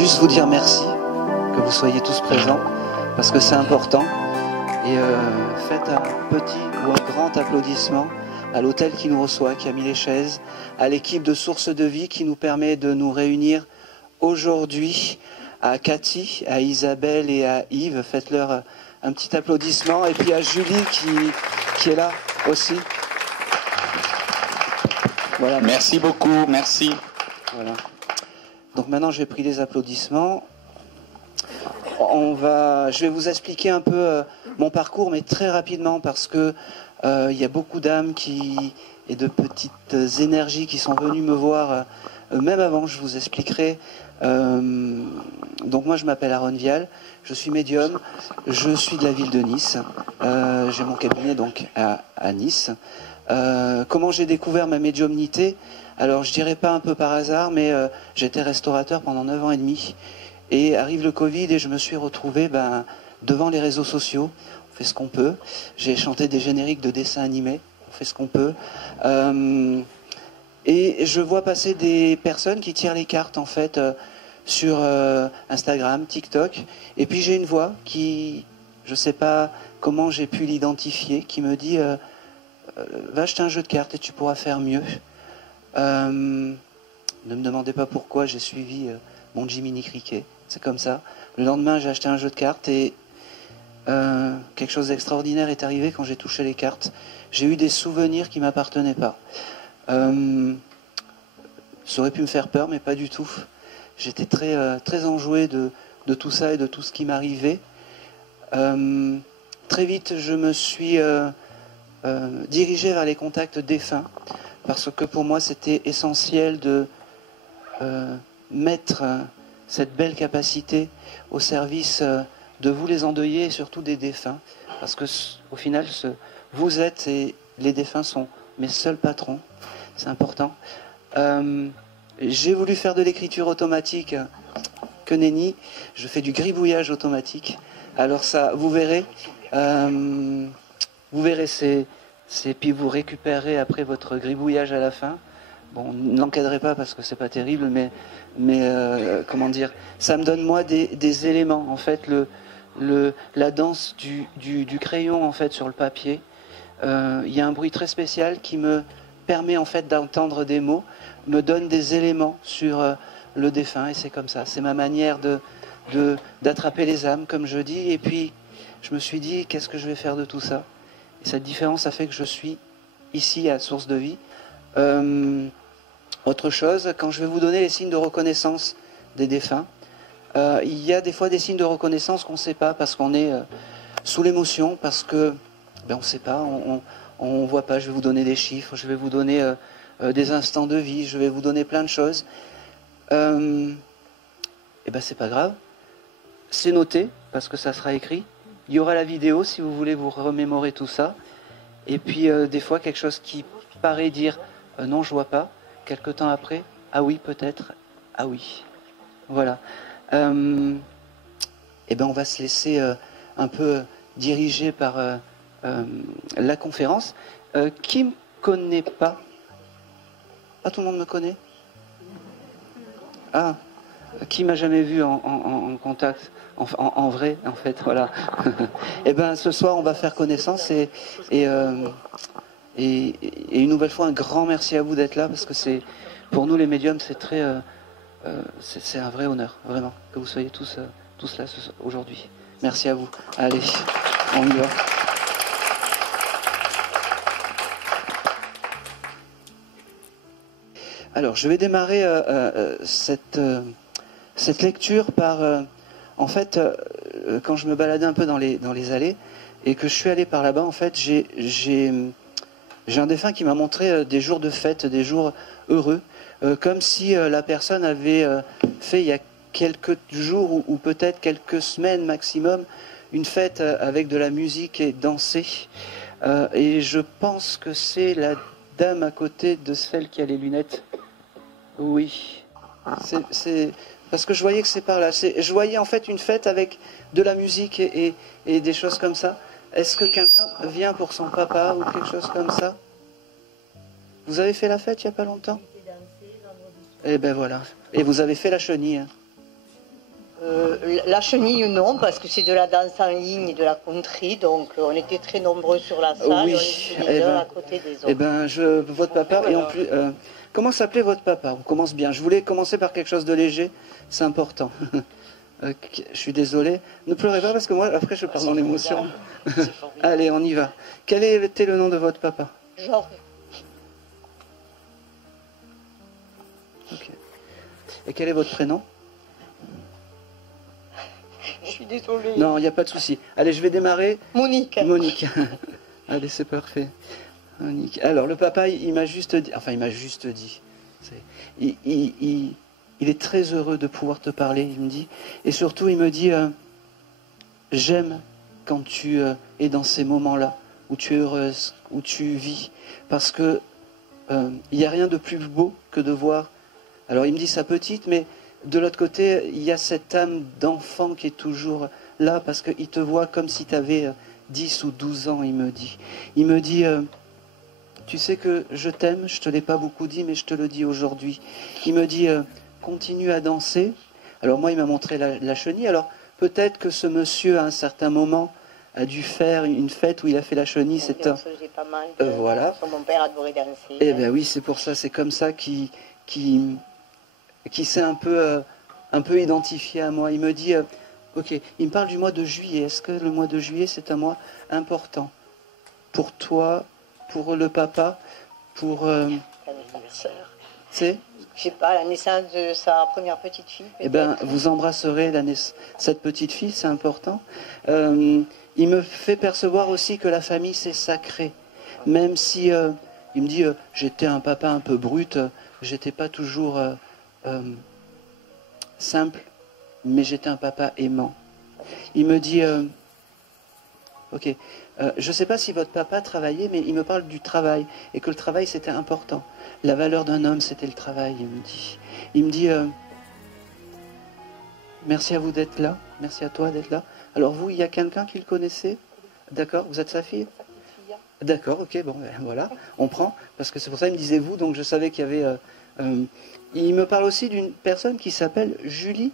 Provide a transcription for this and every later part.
juste vous dire merci, que vous soyez tous présents, parce que c'est important. Et faites un petit ou un grand applaudissement à l'hôtel qui nous reçoit, qui a mis les chaises, à l'équipe de Source de Vie qui nous permet de nous réunir aujourd'hui, à Cathy, à Isabelle et à Yves. Faites-leur un petit applaudissement. Et puis à Julie qui est là aussi. Voilà. Merci beaucoup, merci. Voilà. Donc maintenant j'ai pris les applaudissements. Je vais vous expliquer un peu mon parcours, mais très rapidement, parce que il y a beaucoup d'âmes et de petites énergies qui sont venues me voir, même avant, je vous expliquerai. Donc moi je m'appelle Aaron Vial, je suis médium, je suis de la ville de Nice, j'ai mon cabinet donc à Nice. Comment j'ai découvert ma médiumnité? Alors je dirais pas un peu par hasard, mais j'étais restaurateur pendant 9 ans et demi. Et arrive le Covid et je me suis retrouvé devant les réseaux sociaux. On fait ce qu'on peut. J'ai chanté des génériques de dessins animés. On fait ce qu'on peut. Et je vois passer des personnes qui tirent les cartes en fait sur Instagram, TikTok. Et puis j'ai une voix qui, je ne sais pas comment j'ai pu l'identifier, qui me dit va acheter un jeu de cartes et tu pourras faire mieux. Ne me demandez pas pourquoi j'ai suivi mon Jiminy Cricket. C'est comme ça. Le lendemain, j'ai acheté un jeu de cartes et quelque chose d'extraordinaire est arrivé quand j'ai touché les cartes. J'ai eu des souvenirs qui ne m'appartenaient pas. Ça aurait pu me faire peur, mais pas du tout. J'étais très enjoué de tout ça et de tout ce qui m'arrivait. Très vite, je me suis dirigé vers les contacts défunts, parce que pour moi, c'était essentiel de mettre cette belle capacité au service de vous les endeuillés et surtout des défunts, parce que au final vous êtes et les défunts sont mes seuls patrons, c'est important. J'ai voulu faire de l'écriture automatique, que nenni, je fais du gribouillage automatique. Alors ça, vous verrez c'est puis vous récupérez après votre gribouillage à la fin. Bon, n'encadrez pas parce que c'est pas terrible, mais comment dire, ça me donne moi des éléments. En fait, la danse du crayon en fait sur le papier. Il y a un bruit très spécial qui me permet en fait d'entendre des mots, me donne des éléments sur le défunt et c'est comme ça. C'est ma manière d'attraper les âmes, comme je dis. Et puis je me suis dit, qu'est-ce que je vais faire de tout ça? Et cette différence a fait que je suis ici à Source de Vie. Autre chose, quand je vais vous donner les signes de reconnaissance des défunts, il y a des fois des signes de reconnaissance qu'on ne sait pas parce qu'on est sous l'émotion, parce que on ne sait pas, on ne voit pas. Je vais vous donner des chiffres, je vais vous donner des instants de vie, je vais vous donner plein de choses. C'est pas grave, c'est noté parce que ça sera écrit. Il y aura la vidéo si vous voulez vous remémorer tout ça. Et puis des fois quelque chose qui paraît dire non je vois pas. Quelque temps après, ah oui, peut-être, ah oui. Voilà. On va se laisser un peu diriger par la conférence. Qui me connaît pas? Ah, tout le monde me connaît? Ah, qui m'a jamais vu en contact, en vrai, en fait, voilà. Ce soir, on va faire connaissance et une nouvelle fois, un grand merci à vous d'être là, parce que pour nous les médiums, c'est un vrai honneur, vraiment, que vous soyez tous là aujourd'hui. Merci à vous. Allez, on y va. Alors, je vais démarrer cette lecture par... en fait, quand je me baladais un peu dans les allées, et que je suis allé par là-bas, en fait, j'ai un défunt qui m'a montré des jours de fête, des jours heureux, comme si la personne avait fait il y a quelques jours ou peut-être quelques semaines maximum une fête avec de la musique et dansé. Et je pense que c'est la dame à côté de celle qui a les lunettes. Oui, c'est parce que je voyais que c'est par là. Je voyais en fait une fête avec de la musique et des choses comme ça. Est-ce que quelqu'un vient pour son papa ou quelque chose comme ça? Vous avez fait la fête il n'y a pas longtemps? Eh ben voilà. Et vous avez fait la chenille. Hein. La chenille, non, parce que c'est de la danse en ligne et de la country, donc on était très nombreux sur la salle, Oui, on était les uns à côté des autres. eh ben, votre papa, et en plus, comment s'appelait votre papa? On commence bien. Je voulais commencer par quelque chose de léger, c'est important. Je suis désolé. Ne pleurez pas parce que moi, après, je pars dans l'émotion. Allez, on y va. Quel était le nom de votre papa? Georges. Ok. Et quel est votre prénom? Je suis désolée. Non, il n'y a pas de souci. Allez, je vais démarrer. Monique. Monique. Allez, c'est parfait. Monique. Alors, le papa, il m'a juste dit, enfin, il m'a juste dit, il est très heureux de pouvoir te parler, il me dit. Et surtout, il me dit, j'aime quand tu es dans ces moments-là, où tu es heureuse, où tu vis. Parce que il n'y a rien de plus beau que de voir. Alors, il me dit sa petite, mais de l'autre côté, il y a cette âme d'enfant qui est toujours là, parce qu'il te voit comme si tu avais 10 ou 12 ans, il me dit. Il me dit, tu sais que je t'aime, je ne te l'ai pas beaucoup dit, mais je te le dis aujourd'hui. Il me dit, continue à danser. Alors moi, il m'a montré la chenille. Alors peut-être que ce monsieur, à un certain moment, a dû faire une fête où il a fait la chenille. C'est pas mal. Voilà. Mon père adorait danser. Eh bien oui, c'est pour ça, c'est comme ça qu'il s'est un peu identifié à moi. Il me dit, ok, il me parle du mois de juillet. Est-ce que le mois de juillet, c'est un mois important pour toi, pour le papa, pour... C'est je sais pas, la naissance de sa première petite fille. Eh bien, vous embrasserez cette petite fille, c'est important. Il me fait percevoir aussi que la famille, c'est sacré. Même si, il me dit, j'étais un papa un peu brut, j'étais pas toujours simple, mais j'étais un papa aimant. Il me dit, ok, je ne sais pas si votre papa travaillait, mais il me parle du travail, et que le travail, c'était important. La valeur d'un homme, c'était le travail, il me dit. Il me dit, merci à vous d'être là, merci à toi d'être là. Alors vous, il y a quelqu'un qui le connaissait? D'accord, vous êtes sa fille? D'accord, ok, bon, ben, voilà, on prend, parce que c'est pour ça qu'il me disait vous, donc je savais qu'il y avait... il me parle aussi d'une personne qui s'appelle Julia.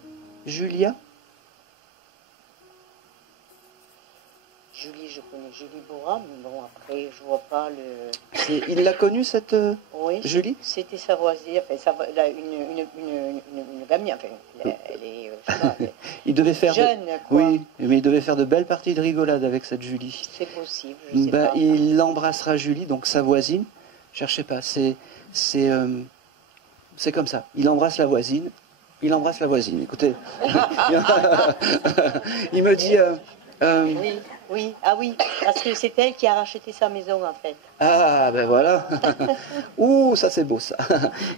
Julie, je connais Julie Bourra, mais bon, après, je vois pas le... Il l'a connue, cette oui, Julie? C'était sa voisine, enfin, une gamine, enfin, elle est, je sais pas, il devait faire jeune, quoi. Oui, mais il devait faire de belles parties de rigolade avec cette Julie. C'est possible, je sais pas. Il embrassera Julie, donc sa voisine. Cherchez pas, c'est comme ça. Il embrasse la voisine. Il embrasse la voisine. Écoutez, il me dit... Oui. Oui, ah oui, parce que c'est elle qui a racheté sa maison en fait. Ah, ben voilà. Ouh, ça c'est beau ça.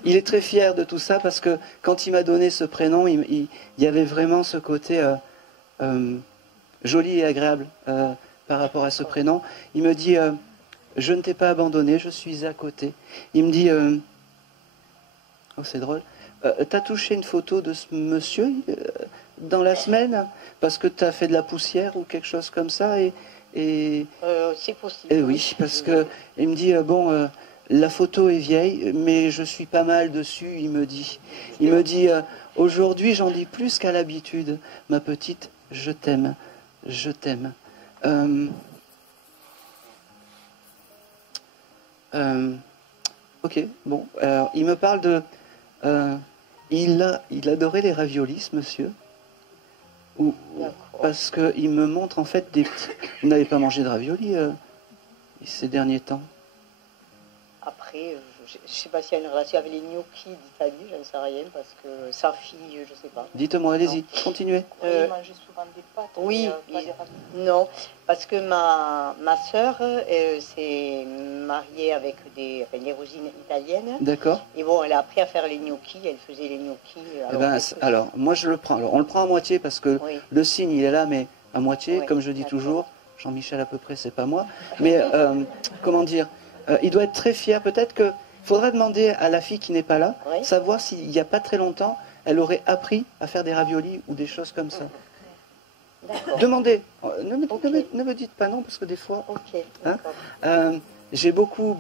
Il est très fier de tout ça parce que quand il m'a donné ce prénom, il y avait vraiment ce côté joli et agréable par rapport à ce prénom. Il me dit, je ne t'ai pas abandonné, je suis à côté. Il me dit, oh c'est drôle, t'as touché une photo de ce monsieur dans la semaine parce que tu as fait de la poussière ou quelque chose comme ça c'est possible. Et oui, parce que il me dit bon, la photo est vieille, mais je suis pas mal dessus. Il me dit, aujourd'hui j'en dis plus qu'à l'habitude. Ma petite, je t'aime, je t'aime. Ok, bon, alors, il me parle de, il adorait les raviolis, ce monsieur. Parce qu'il me montre en fait des petits... Vous n'avez pas mangé de raviolis ces derniers temps? Après, je ne sais pas s'il y a une relation avec les gnocchis d'Italie, je ne sais rien, parce que sa fille, je ne sais pas. Dites-moi, allez-y, continuez. Il mangeait souvent des pâtes. Oui, non, parce que ma soeur s'est mariée avec des origines italiennes. D'accord. Et bon, elle a appris à faire les gnocchis, elle faisait les gnocchis. Alors, moi je le prends. Alors, on le prend à moitié parce que le signe il est là, mais à moitié, comme je dis toujours. Jean-Michel à peu près, c'est pas moi. Mais comment dire, il doit être très fier. Peut-être qu'il faudra demander à la fille qui n'est pas là, savoir s'il n'y a pas très longtemps, elle aurait appris à faire des raviolis ou des choses comme ça. Demandez. Ne me dites pas non, parce que des fois... j'ai beaucoup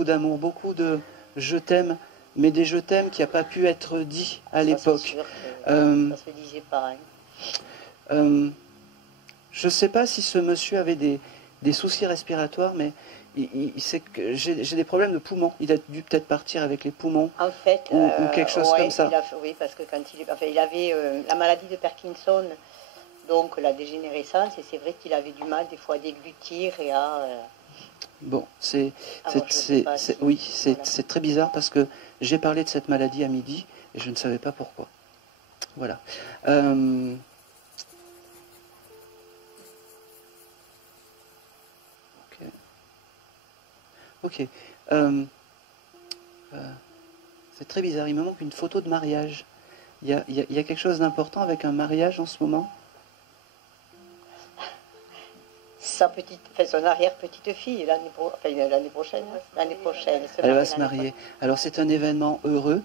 d'amour, beaucoup de je t'aime, mais des je t'aime qui n'a pas pu être dit à l'époque. Ça se disait pas. Je ne sais pas si ce monsieur avait des soucis respiratoires, mais sait que j'ai des problèmes de poumons. Il a dû peut-être partir avec les poumons. En fait, Ou quelque chose ouais, comme ça. Oui, parce que quand il avait la maladie de Parkinson, donc la dégénérescence, et c'est vrai qu'il avait du mal des fois à déglutir et à... Bon, oui, c'est très bizarre parce que j'ai parlé de cette maladie à midi et je ne savais pas pourquoi. Voilà. Ok. C'est très bizarre. Il me manque une photo de mariage. Il y a quelque chose d'important avec un mariage en ce moment? Son arrière-petite-fille, l'année prochaine. Elle va se marier. Alors c'est un événement heureux.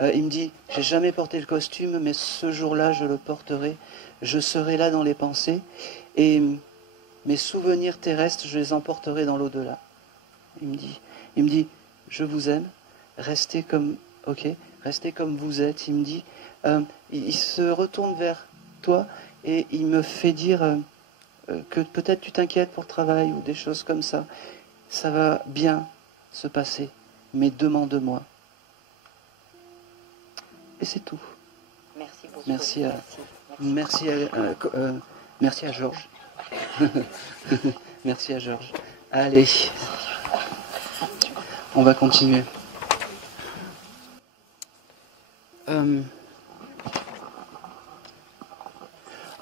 Il me dit, j'ai jamais porté le costume, mais ce jour-là, je le porterai. Je serai là dans les pensées. Et mes souvenirs terrestres, je les emporterai dans l'au-delà. Il me dit, je vous aime. Restez comme vous êtes. Il me dit, il se retourne vers toi et il me fait dire que peut-être tu t'inquiètes pour le travail ou des choses comme ça. Ça va bien se passer, mais demande-moi. Et c'est tout. Merci beaucoup. Merci à Georges. Merci à Georges. Allez, on va continuer.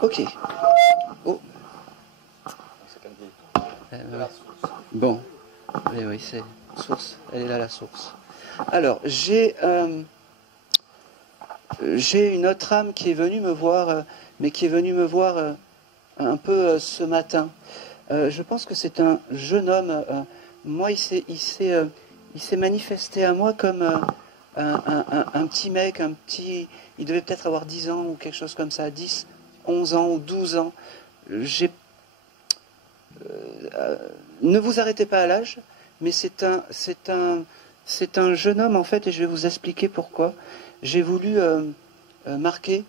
Ok. Oh. Bon. Oui, c'est source. Elle est là, la source. Alors, j'ai une autre âme qui est venue me voir, mais qui est venue me voir un peu ce matin. Je pense que c'est un jeune homme. Moi, il s'est manifesté à moi comme un petit mec, il devait peut-être avoir 10 ans ou quelque chose comme ça, 10, 11 ans ou 12 ans. Ne vous arrêtez pas à l'âge, mais c'est un jeune homme en fait, et je vais vous expliquer pourquoi. J'ai voulu marquer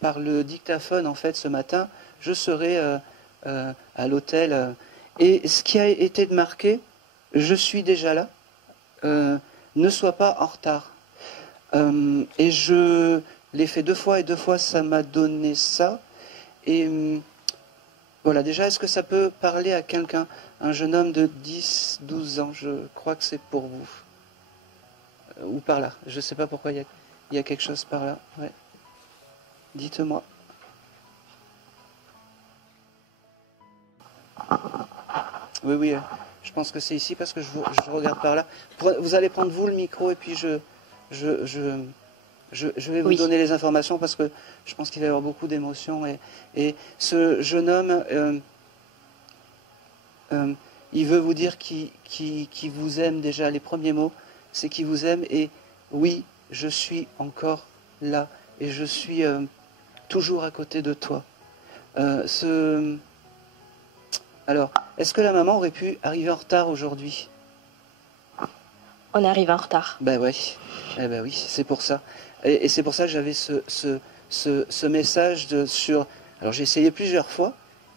par le dictaphone en fait ce matin, je serai à l'hôtel. Et ce qui a été de marquer, je suis déjà là, ne sois pas en retard. Et je l'ai fait 2 fois, et 2 fois ça m'a donné ça. Et voilà, déjà, est-ce que ça peut parler à quelqu'un, un jeune homme de 10, 12 ans? Je crois que c'est pour vous. Ou par là. Je ne sais pas pourquoi il y a quelque chose par là. Ouais. Dites-moi. Oui, je pense que c'est ici parce que je regarde par là. Vous allez prendre vous le micro et puis je vais vous donner les informations parce que je pense qu'il va y avoir beaucoup d'émotions. Et ce jeune homme, il veut vous dire qu'il vous aime déjà. Les premiers mots, c'est qu'il vous aime. Et oui, je suis encore là. Et je suis toujours à côté de toi. Alors, est-ce que la maman aurait pu arriver en retard aujourd'hui? On arrive en retard. Ben oui, c'est pour ça. Et c'est pour ça que j'avais ce message sur... Alors j'ai essayé plusieurs fois,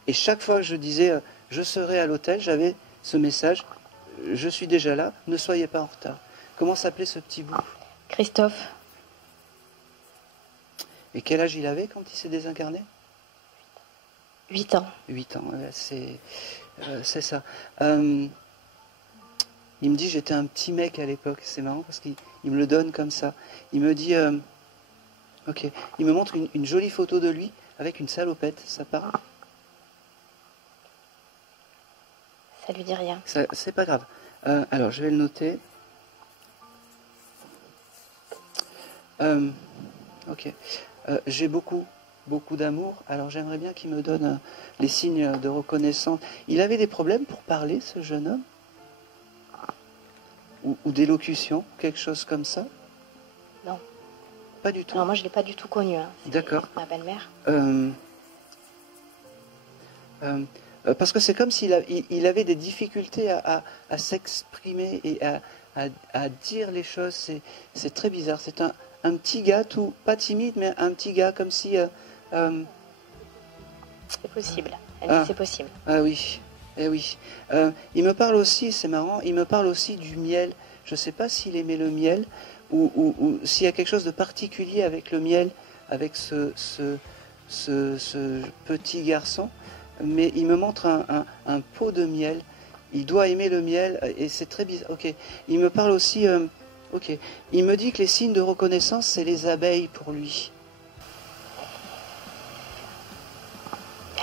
et chaque fois que je disais je serai à l'hôtel, j'avais ce message, je suis déjà là, ne soyez pas en retard. Comment s'appelait ce petit bout? Christophe. Et quel âge il avait quand il s'est désincarné? 8 ans. 8 ans, c'est ça. Il me dit, j'étais un petit mec à l'époque. C'est marrant parce qu'il me le donne comme ça. Il me dit, ok. Il me montre une jolie photo de lui avec une salopette. Ça parle? Ça lui dit rien. C'est pas grave. Alors, je vais le noter. Ok. J'ai beaucoup d'amour. Alors, j'aimerais bien qu'il me donne les signes de reconnaissance. Il avait des problèmes pour parler, ce jeune homme? Ou d'élocution, quelque chose comme ça? Non. Pas du tout? Non, moi je ne l'ai pas du tout connu. Hein. D'accord. Ma belle-mère. Parce que c'est comme s'il il avait des difficultés à s'exprimer et à dire les choses. C'est très bizarre. C'est un petit gars, pas timide, mais un petit gars, comme si C'est possible. Elle Ah. dit c'est possible. Ah oui, eh oui. Il me parle aussi, c'est marrant, il me parle aussi du miel. Je ne sais pas s'il aimait le miel ou s'il y a quelque chose de particulier avec le miel, avec ce petit garçon. Mais il me montre un pot de miel. Il doit aimer le miel et c'est très bizarre. Ok. Il me parle aussi. Ok. Il me dit que les signes de reconnaissance, c'est les abeilles pour lui.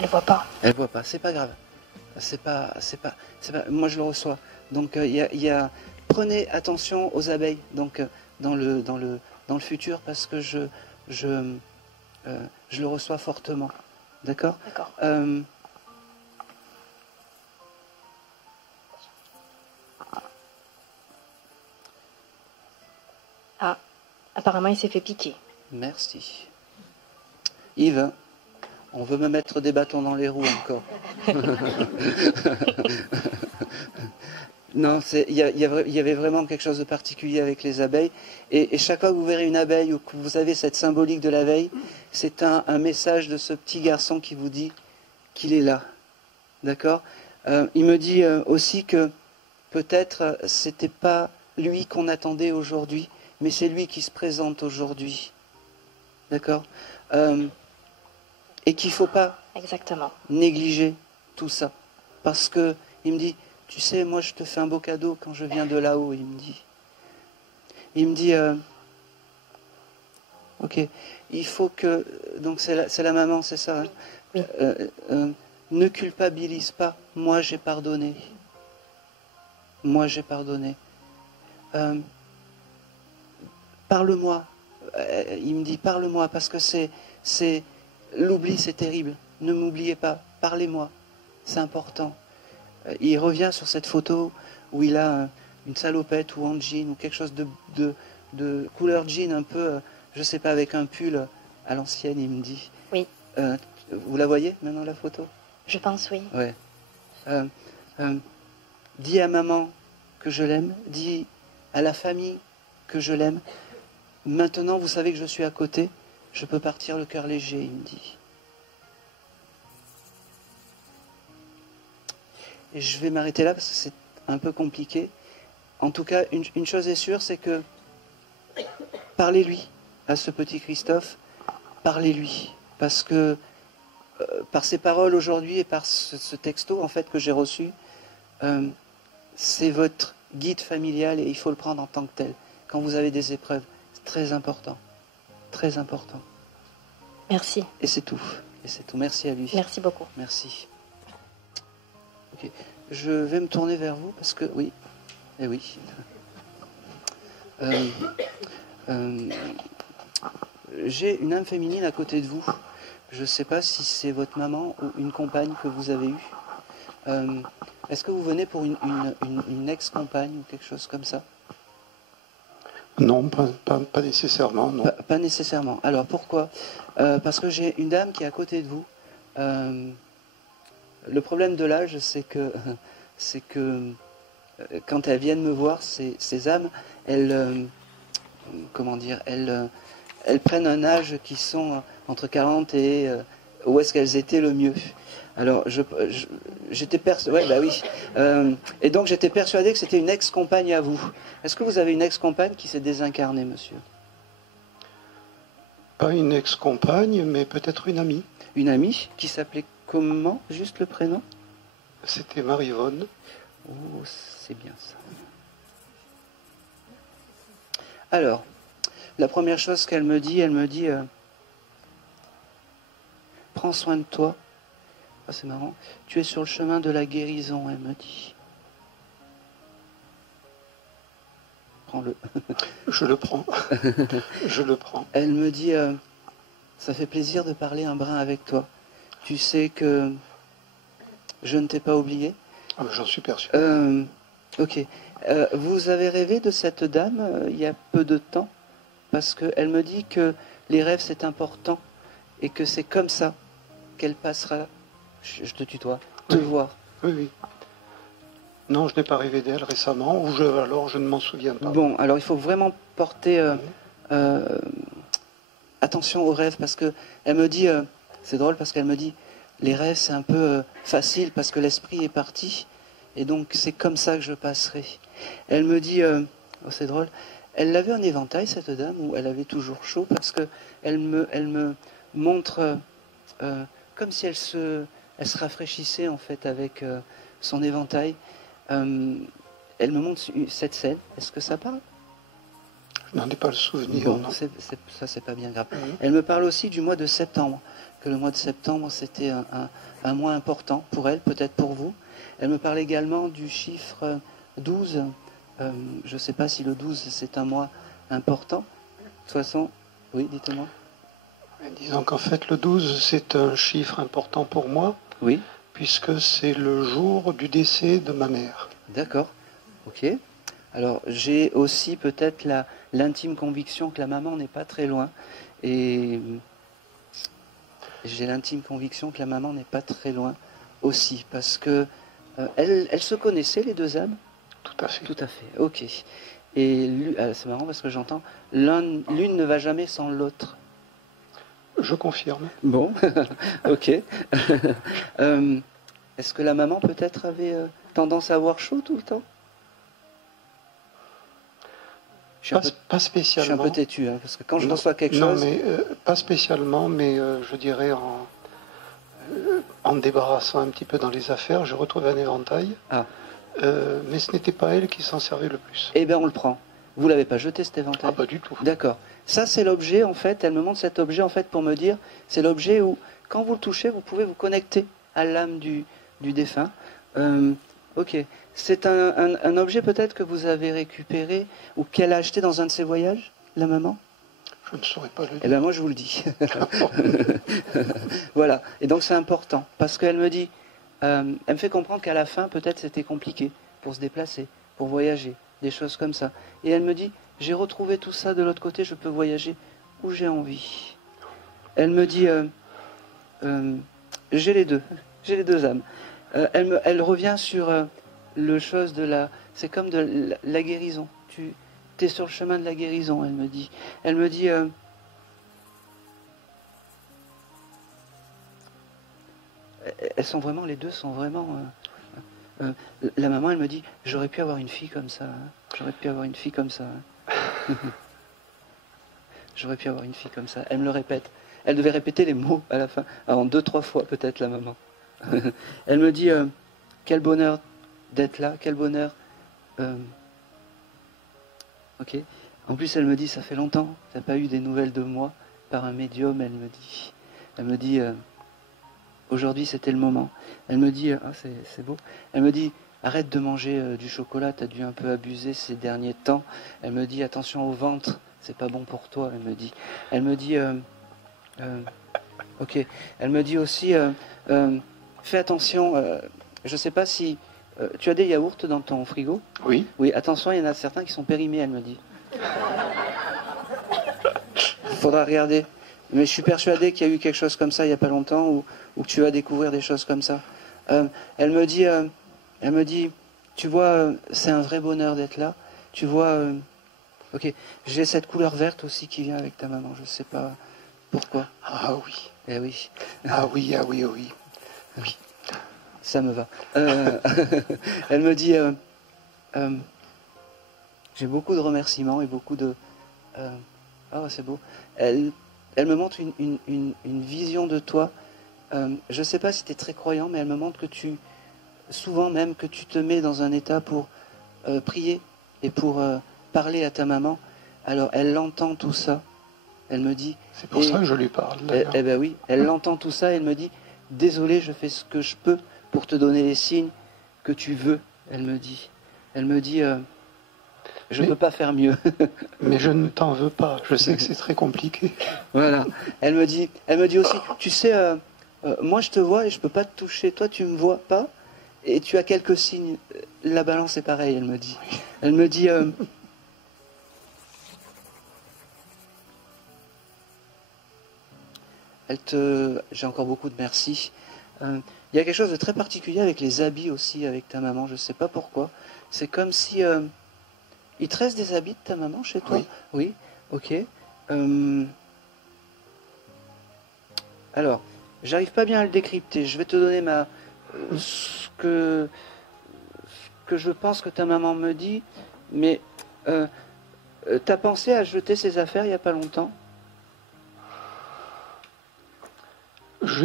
Elle voit pas. Elle voit pas. C'est pas grave. C'est pas. Moi, je le reçois. Donc, prenez attention aux abeilles. Donc, dans le futur, parce que je le reçois fortement. D'accord. D'accord. Ah, apparemment il s'est fait piquer. Merci. Yves, on veut me mettre des bâtons dans les roues encore. Non, il y avait vraiment quelque chose de particulier avec les abeilles. Et chaque fois que vous verrez une abeille ou que vous avez cette symbolique de l'abeille, c'est un message de ce petit garçon qui vous dit qu'il est là. D'accord. Il me dit aussi que peut-être c'était pas lui qu'on attendait aujourd'hui, mais c'est lui qui se présente aujourd'hui. D'accord. Et qu'il ne faut pas Exactement. négliger tout ça. Parce que il me dit, tu sais, moi je te fais un beau cadeau quand je viens de là-haut, il me dit. Il me dit, ok, il faut que, donc c'est la maman, c'est ça, hein. Oui. Ne culpabilise pas, moi j'ai pardonné. Moi j'ai pardonné. Parle-moi. Il me dit, parle-moi, parce que l'oubli, c'est terrible. Ne m'oubliez pas, parlez-moi, c'est important. Il revient sur cette photo où il a une salopette ou en jean ou quelque chose de couleur jean un peu, je sais pas, avec un pull à l'ancienne, il me dit. Oui. Vous la voyez maintenant la photo? Je pense oui. Ouais. Dis à maman que je l'aime, dis à la famille que je l'aime. Maintenant, vous savez que je suis à côté, je peux partir le cœur léger, il me dit. Et je vais m'arrêter là parce que c'est un peu compliqué. En tout cas, une chose est sûre, c'est que parlez-lui à ce petit Christophe, parlez-lui. Parce que par ces paroles aujourd'hui et par ce texto en fait que j'ai reçu, c'est votre guide familial et il faut le prendre en tant que tel. Quand vous avez des épreuves, c'est très important. Très important. Merci. Et c'est tout. Et c'est tout. Merci à lui. Merci beaucoup. Merci. Ok. Je vais me tourner vers vous parce que oui. Eh oui. J'ai une âme féminine à côté de vous. Je ne sais pas si c'est votre maman ou une compagne que vous avez eue. Est-ce que vous venez pour une ex-compagne ou quelque chose comme ça? Non, pas nécessairement, non. Pas nécessairement. Alors pourquoi? Parce que j'ai une dame qui est à côté de vous. Le problème de l'âge, c'est que quand elles viennent me voir, ces âmes, elles prennent un âge qui sont entre 40 et où est-ce qu'elles étaient le mieux. Alors, j'étais persuadé, ouais, bah oui. Et donc, j'étais persuadé que c'était une ex-compagne à vous. Est-ce que vous avez une ex-compagne qui s'est désincarnée, monsieur? Pas une ex-compagne, mais peut-être une amie. Une amie qui s'appelait comment? Juste le prénom? C'était Marie-Vonne. Oh, c'est bien ça. Alors, la première chose qu'elle me dit, prends soin de toi. Ah, c'est marrant. Tu es sur le chemin de la guérison, elle me dit. Prends-le. Je le prends. Je le prends. Elle me dit, ça fait plaisir de parler un brin avec toi. Tu sais que je ne t'ai pas oublié. Ah, j'en suis persuadé. Ok. Vous avez rêvé de cette dame il y a peu de temps? Parce qu'elle me dit que les rêves c'est important et que c'est comme ça qu'elle passera, je te tutoie, te voir. Oui, oui. Non, je n'ai pas rêvé d'elle récemment, ou alors je ne m'en souviens pas. Bon, alors il faut vraiment porter attention aux rêves parce que elle me dit, c'est drôle parce qu'elle me dit, les rêves, c'est un peu facile parce que l'esprit est parti. Et donc, c'est comme ça que je passerai. Elle me dit, oh, c'est drôle, elle avait un éventail, cette dame, où elle avait toujours chaud parce que elle me montre comme si elle se rafraîchissait en fait avec son éventail. Elle me montre cette scène. Est-ce que ça parle? Je n'en ai pas le souvenir. Bon, Non. ça c'est pas bien grave. Mhm. Elle me parle aussi du mois de septembre, que le mois de septembre c'était un mois important pour elle, peut-être pour vous. Elle me parle également du chiffre 12. Je ne sais pas si le 12 c'est un mois important. De toute façon, oui, dites-moi. Disons qu'en fait, le 12, c'est un chiffre important pour moi, Oui, puisque c'est le jour du décès de ma mère. d'accord. Ok. Alors j'ai aussi peut-être l'intime conviction que la maman n'est pas très loin. Et j'ai l'intime conviction que la maman n'est pas très loin aussi. Parce que elles se connaissaient, les deux âmes? Tout à fait. Tout à fait, ok. Et c'est marrant parce que j'entends, l'une ne va jamais sans l'autre. Je confirme. Bon, ok. Est-ce que la maman peut-être avait tendance à avoir chaud tout le temps? Je Pas suis un spécialement. peu têtu, hein, parce que quand je Non, reçois quelque non, chose... mais pas spécialement, mais je dirais en me débarrassant un petit peu dans les affaires, je retrouvais un éventail. Ah. Mais ce n'était pas elle qui s'en servait le plus. Eh bien, on le prend. Vous l'avez pas jeté, cet éventail? Ah, pas du tout. D'accord. Ça, c'est l'objet, en fait. Elle me montre cet objet, en fait, pour me dire, c'est l'objet où, quand vous le touchez, vous pouvez vous connecter à l'âme du défunt. Ok. C'est un objet, peut-être, que vous avez récupéré ou qu'elle a acheté dans un de ses voyages, la maman? Je ne saurais pas le dire. Eh bien, moi, je vous le dis. Voilà. Et donc, c'est important. Parce qu'elle me dit, elle me fait comprendre qu'à la fin, peut-être, c'était compliqué pour se déplacer, pour voyager, des choses comme ça. Et elle me dit, j'ai retrouvé tout ça de l'autre côté, je peux voyager où j'ai envie. Elle me dit, j'ai les deux âmes. Elle revient sur le chose de la... C'est comme de la guérison. Tu es sur le chemin de la guérison, elle me dit. Elle me dit... elles sont vraiment, les deux sont vraiment... la maman, elle me dit, j'aurais pu avoir une fille comme ça. Hein. J'aurais pu avoir une fille comme ça. Hein. J'aurais pu avoir une fille comme ça. Elle me le répète. Elle devait répéter les mots à la fin. En 2-3 fois peut-être, la maman. Elle me dit, quel bonheur d'être là, quel bonheur. Ok. En plus, elle me dit, ça fait longtemps, tu n'as pas eu des nouvelles de moi par un médium, elle me dit. Elle me dit, aujourd'hui c'était le moment. Elle me dit, ah, c'est beau. Elle me dit, arrête de manger du chocolat, tu as dû un peu abuser ces derniers temps. Elle me dit, attention au ventre, c'est pas bon pour toi, elle me dit. Elle me dit, ok. Elle me dit aussi, fais attention, je sais pas si... tu as des yaourts dans ton frigo? Oui. Oui, attention, il y en a certains qui sont périmés, elle me dit. Il faudra regarder. Mais je suis persuadé qu'il y a eu quelque chose comme ça il n'y a pas longtemps, ou que tu vas découvrir des choses comme ça. Elle me dit, tu vois, c'est un vrai bonheur d'être là. Tu vois, ok, j'ai cette couleur verte aussi qui vient avec ta maman, je ne sais pas pourquoi. Ah oui. Eh oui. Ah oui, ah oui, ah oui. Oui. Ça me va. Elle me dit, j'ai beaucoup de remerciements et beaucoup de... Ah, c'est beau. Elle me montre une vision de toi. Je ne sais pas si tu es très croyant, mais elle me montre que souvent même, que tu te mets dans un état pour prier et pour parler à ta maman. Alors, elle entend tout ça. Elle me dit... C'est pour ça que je lui parle, d'ailleurs. Eh bien oui, elle entend tout ça et elle me dit, désolé, je fais ce que je peux pour te donner les signes que tu veux, elle me dit. Elle me dit, je ne peux pas faire mieux. Mais je ne t'en veux pas, je sais que c'est très compliqué. Voilà. Elle me dit aussi, tu sais, moi je te vois et je ne peux pas te toucher, toi tu ne me vois pas et tu as quelques signes. La balance est pareille, elle me dit. Elle me dit... J'ai encore beaucoup de merci. Il y a quelque chose de très particulier avec les habits aussi, avec ta maman, je ne sais pas pourquoi. C'est comme si... il te reste des habits de ta maman chez toi? Oui, ok. Alors, j'arrive pas bien à le décrypter. Je vais te donner ce que je pense que ta maman me dit, mais t'as pensé à jeter ses affaires il y a pas longtemps?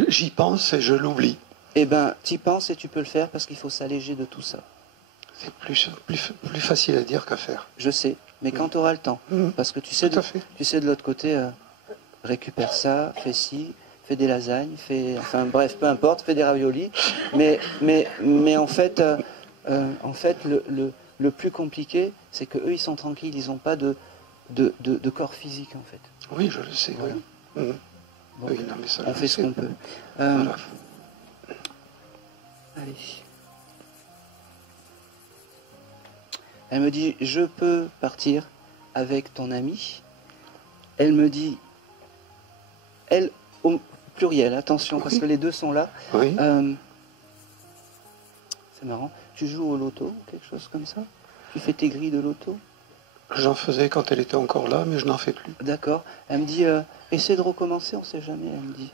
J'y pense et je l'oublie. Eh ben, t'y penses et tu peux le faire parce qu'il faut s'alléger de tout ça. C'est plus facile à dire qu'à faire. Je sais, mais quand tu auras le temps. Parce que tu sais, Tout à fait. tu sais de l'autre côté, récupère ça, fais ci, fais des lasagnes, enfin bref, peu importe, fais des raviolis. Mais en fait, le plus compliqué, c'est que eux ils sont tranquilles, ils n'ont pas de corps physique en fait. Oui, je le sais. Voilà. Oui. Bon, Oui, non, mais ça, on je fait le ce sais. qu'on peut. Voilà. Allez. Elle me dit, je peux partir avec ton ami. Elle me dit, elle au pluriel, attention, parce que les deux sont là. Oui. C'est marrant. Tu joues au loto, quelque chose comme ça? Tu fais tes grilles de loto? J'en faisais quand elle était encore là, mais je n'en fais plus. D'accord. Elle me dit, essaie de recommencer, on ne sait jamais, elle me dit.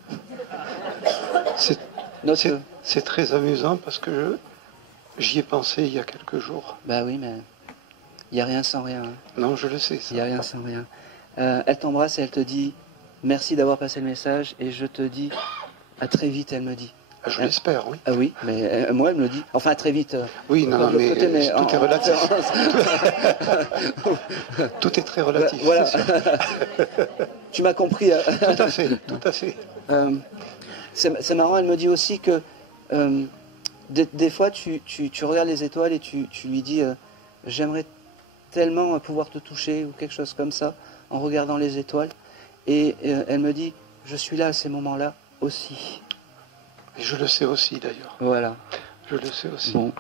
C'est très amusant parce que j'y ai pensé il y a quelques jours. Bah oui, mais il n'y a rien sans rien. Hein. Non, je le sais. Il n'y a rien sans rien. Elle t'embrasse et elle te dit, merci d'avoir passé le message, et je te dis, à très vite, elle me dit. Je l'espère, oui. Ah oui, mais moi, elle me le dit. Enfin, très vite. Oui, non, de l'autre mais, côté, mais tout est relatif. Tout est très relatif. Voilà. C'est sûr. Tu m'as compris. Tout à fait, tout à fait. C'est marrant, elle me dit aussi que des fois, tu regardes les étoiles et tu lui dis j'aimerais tellement pouvoir te toucher ou quelque chose comme ça en regardant les étoiles. Et elle me dit je suis là à ces moments-là aussi. Et je le sais aussi d'ailleurs. Voilà. Je le sais aussi. Bon.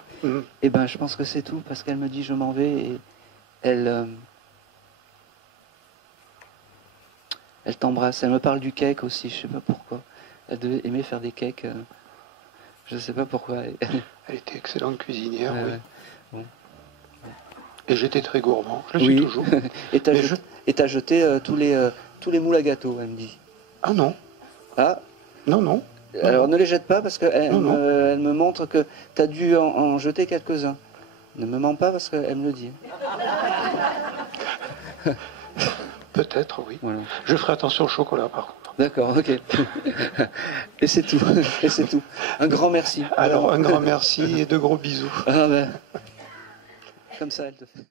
Et ben, je pense que c'est tout parce qu'elle me dit je m'en vais et elle t'embrasse. Elle me parle du cake aussi, je sais pas pourquoi. Elle devait aimer faire des cakes. Je sais pas pourquoi. Elle était excellente cuisinière, oui. Ouais. Bon. Et j'étais très gourmand, je le suis toujours. Et t'as jeté tous les moules à gâteau, elle me dit. Ah non. Ah. Non, non. Alors ne les jette pas parce qu'elle elle Non. me montre que tu as dû en jeter quelques-uns. Ne me mens pas parce qu'elle me le dit. Peut-être, oui. Voilà. Je ferai attention au chocolat par contre. D'accord, ok. Et c'est tout. Et c'est tout. Un grand merci. Alors un grand merci et de gros bisous. Ah ben. Comme ça, elle te fait.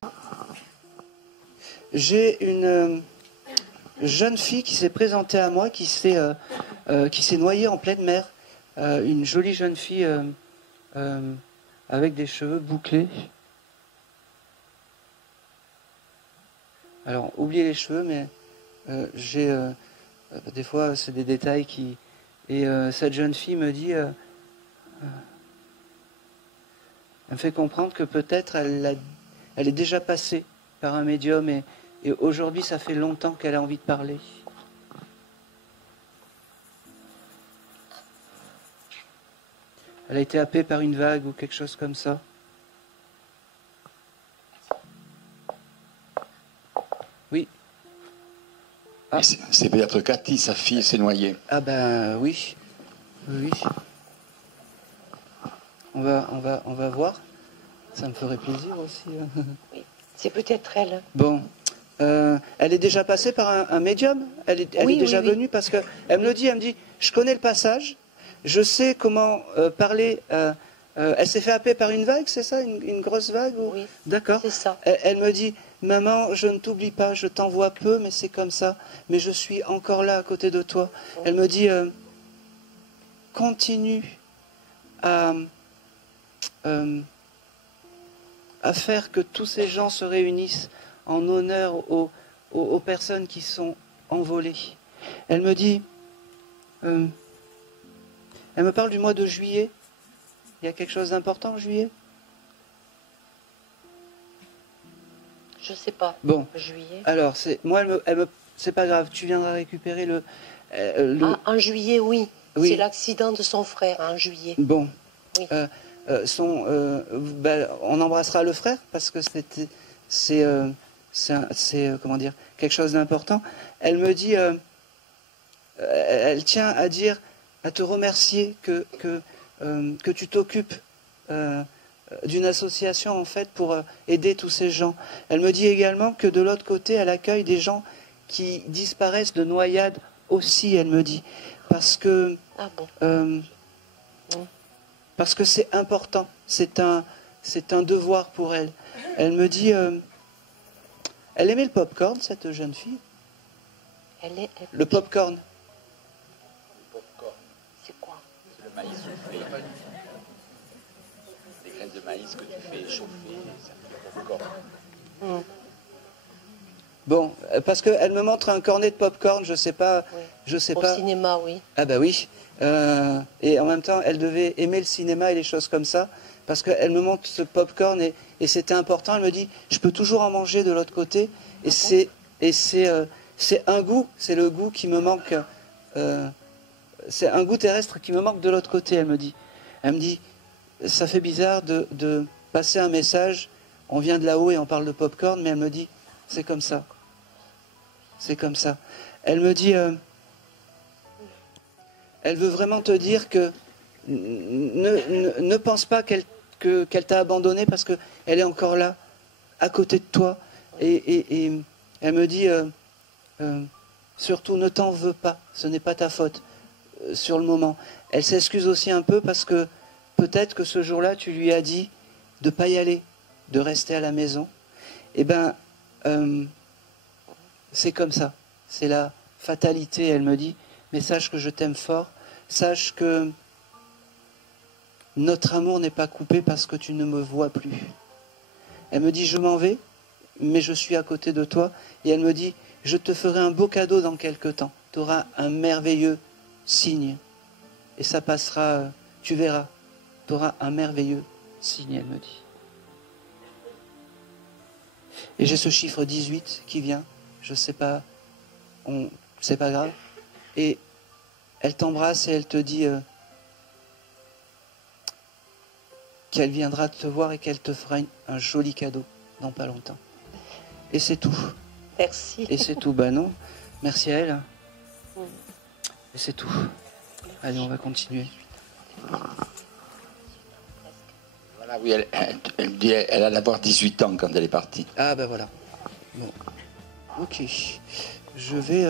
J'ai une jeune fille qui s'est présentée à moi, qui s'est noyée en pleine mer. Une jolie jeune fille avec des cheveux bouclés. Alors, oubliez les cheveux, mais des fois, c'est des détails qui... Et cette jeune fille me dit... elle me fait comprendre que peut-être elle est déjà passée par un médium et aujourd'hui, ça fait longtemps qu'elle a envie de parler. Elle a été happée par une vague ou quelque chose comme ça. Oui. Ah. C'est peut-être Cathy, sa fille, s'est noyée. Ah ben oui. Oui. On va voir. Ça me ferait plaisir aussi. Oui, c'est peut-être elle. Bon. Elle est déjà passée par un médium. Elle est déjà venue parce qu'elle me le dit. Elle me dit, je connais le passage. Je sais comment parler. Elle s'est fait happer par une vague, c'est ça, une grosse vague ou... Oui. D'accord. C'est ça. Elle me dit, maman, je ne t'oublie pas. Je t'en vois peu, mais c'est comme ça. Mais je suis encore là à côté de toi. Oui. Elle me dit, continue à faire que tous ces gens se réunissent en honneur aux personnes qui sont envolées. Elle me dit, elle me parle du mois de juillet. Il y a quelque chose d'important en juillet? Je sais pas. Bon. Juillet. Alors, c'est pas grave. Tu viendras récupérer le... en juillet, oui. Oui. C'est l'accident de son frère en juillet. Bon. Oui. On embrassera le frère parce que c'est comment dire, quelque chose d'important. Elle me dit, elle tient à dire à te remercier que tu t'occupes d'une association en fait pour aider tous ces gens. Elle me dit également que de l'autre côté, elle accueille des gens qui disparaissent de noyade aussi, elle me dit, parce que parce que c'est important, c'est un devoir pour elle. Elle me dit, elle aimait le pop-corn, cette jeune fille. Le pop-corn. C'est quoi? C'est le maïs soufflé. Des graines de maïs que tu fais chauffer, ça fait le popcorn. Bon, parce qu'elle me montre un cornet de pop-corn, je sais pas. Au cinéma, oui. Ah bah oui. Et en même temps, elle devait aimer le cinéma et les choses comme ça, parce qu'elle me montre ce pop-corn et c'était important. Elle me dit, je peux toujours en manger de l'autre côté. Et c'est un goût, c'est le goût qui me manque. C'est un goût terrestre qui me manque de l'autre côté, elle me dit. Elle me dit, ça fait bizarre de passer un message, on vient de là-haut et on parle de pop-corn, mais elle me dit, c'est comme ça. C'est comme ça. Elle me dit, elle veut vraiment te dire que ne pense pas qu'elle t'a abandonné parce qu'elle est encore là, à côté de toi. Et elle me dit, surtout ne t'en veux pas, ce n'est pas ta faute sur le moment. Elle s'excuse aussi un peu parce que peut-être que ce jour-là, tu lui as dit de ne pas y aller, de rester à la maison. Eh bien, c'est comme ça. C'est la fatalité, elle me dit. Mais sache que je t'aime fort. Sache que notre amour n'est pas coupé parce que tu ne me vois plus. Elle me dit, je m'en vais, mais je suis à côté de toi. Et elle me dit, je te ferai un beau cadeau dans quelque temps. Tu auras un merveilleux signe. Et ça passera, tu verras. Tu auras un merveilleux signe, elle me dit. Et j'ai ce chiffre 18 qui vient. Je sais pas, c'est pas grave. Et elle t'embrasse et elle te dit qu'elle viendra te voir et qu'elle te fera un joli cadeau dans pas longtemps. Et c'est tout. Merci. Et c'est tout. Ben non, merci à elle. Et c'est tout. Allez, on va continuer. Voilà, oui, elle dit elle allait avoir 18 ans quand elle est partie. Ah ben voilà. Bon. Ok. Je vais...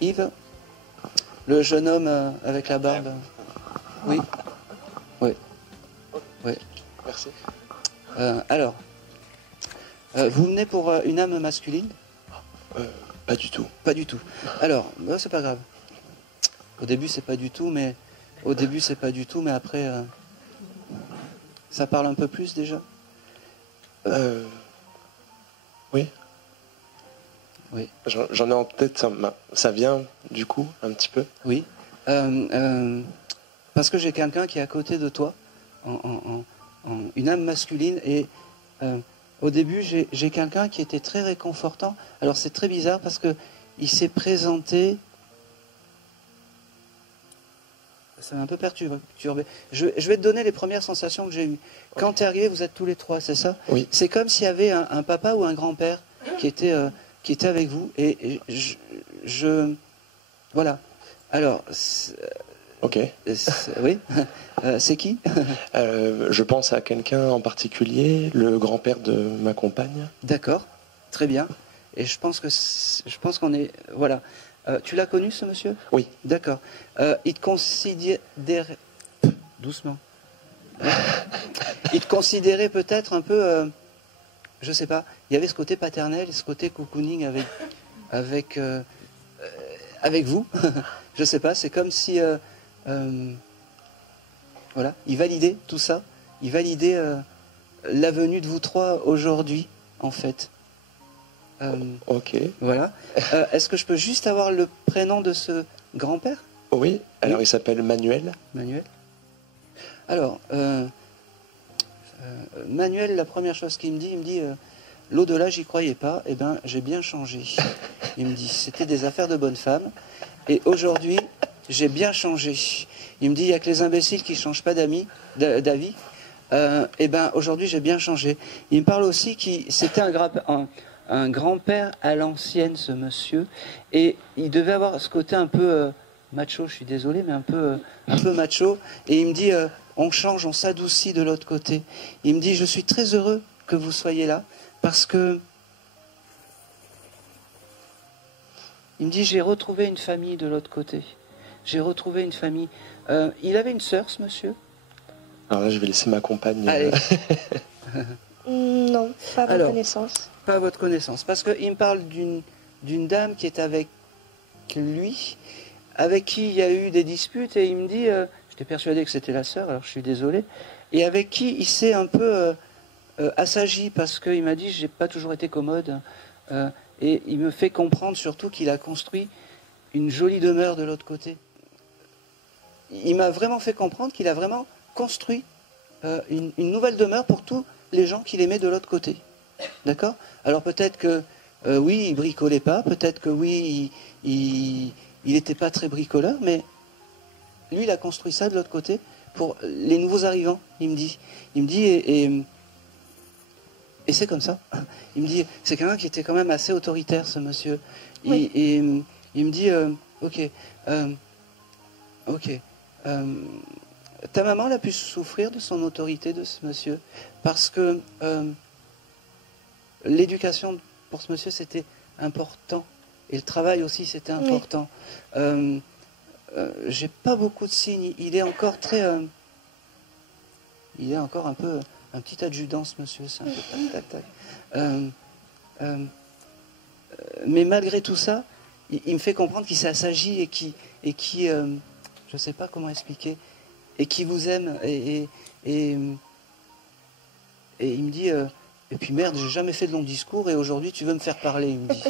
Yves, le jeune homme avec la barbe. Oui. Oui. Oui. Merci. Alors, vous venez pour une âme masculine? Pas du tout. Pas du tout. Alors, c'est pas grave. Au début, c'est pas du tout, mais après, ça parle un peu plus déjà. Oui. Oui. J'en ai en tête, ça vient du coup un petit peu. Oui. Parce que j'ai quelqu'un qui est à côté de toi, une âme masculine, et au début, j'ai quelqu'un qui était très réconfortant. Alors c'est très bizarre parce que il s'est présenté. Ça m'a un peu perturbé. Je vais te donner les premières sensations que j'ai eues. Quand tu es arrivé, vous êtes tous les trois, c'est ça? Oui. C'est comme s'il y avait un papa ou un grand-père qui était avec vous. Et voilà. Alors... Ok. Oui. C'est qui? Je pense à quelqu'un en particulier, le grand-père de ma compagne. D'accord. Très bien. Et je pense qu'on est... Voilà. Tu l'as connu, ce monsieur? Oui. D'accord. Il te considérait... Doucement. Il te considérait peut-être un peu... je sais pas. Il y avait ce côté paternel, ce côté cocooning avec vous. Je sais pas. C'est comme si... voilà. Il validait tout ça. Il validait la venue de vous trois aujourd'hui, en fait. Ok. Voilà. Est-ce que je peux juste avoir le prénom de ce grand-père? Oui, alors Oui. il s'appelle Manuel. Manuel. Alors, Manuel, la première chose qu'il me dit, l'au-delà, j'y croyais pas, eh ben, j'ai bien changé. Il me dit, c'était des affaires de bonne femme, et aujourd'hui, j'ai bien changé. Il me dit, il n'y a que les imbéciles qui ne changent pas d'avis. Eh ben, aujourd'hui, j'ai bien changé. Il me parle aussi que c'était un un grand-père à l'ancienne, ce monsieur, et il devait avoir ce côté un peu macho, je suis désolé, mais un peu macho, et il me dit, on change, on s'adoucit de l'autre côté. Il me dit, je suis très heureux que vous soyez là, parce que, il me dit, j'ai retrouvé une famille de l'autre côté. J'ai retrouvé une famille. Il avait une sœur, ce monsieur? Alors là, je vais laisser ma compagne. Allez. Non, pas à ma Alors, connaissance. Pas à votre connaissance. Parce qu'il me parle d'une dame qui est avec lui, avec qui il y a eu des disputes, et il me dit, j'étais persuadé que c'était la sœur, alors je suis désolé, et avec qui il s'est un peu assagi, parce qu'il m'a dit, j'ai pas toujours été commode, et il me fait comprendre surtout qu'il a construit une jolie demeure de l'autre côté. Il m'a vraiment fait comprendre qu'il a vraiment construit une nouvelle demeure pour tous les gens qu'il aimait de l'autre côté. D'accord? Alors peut-être que oui, il bricolait pas, peut-être que oui, il n'était pas très bricoleur, mais lui, il a construit ça de l'autre côté pour les nouveaux arrivants, il me dit. Il me dit, et c'est comme ça. Il me dit, c'est quelqu'un qui était quand même assez autoritaire, ce monsieur. Oui. Et il me dit, ok, ta maman elle a pu souffrir de son autorité, de ce monsieur, parce que l'éducation pour ce monsieur c'était important, et le travail aussi c'était important. J'ai pas beaucoup de signes, il est encore il est encore un peu un petit adjudant, ce monsieur, c'est un peu tac tac tac. Mais malgré tout ça, il me fait comprendre qu'il s'agit et qui je sais pas comment expliquer, et qui vous aime, et il me dit, et puis merde, j'ai jamais fait de long discours, et aujourd'hui tu veux me faire parler, il me dit.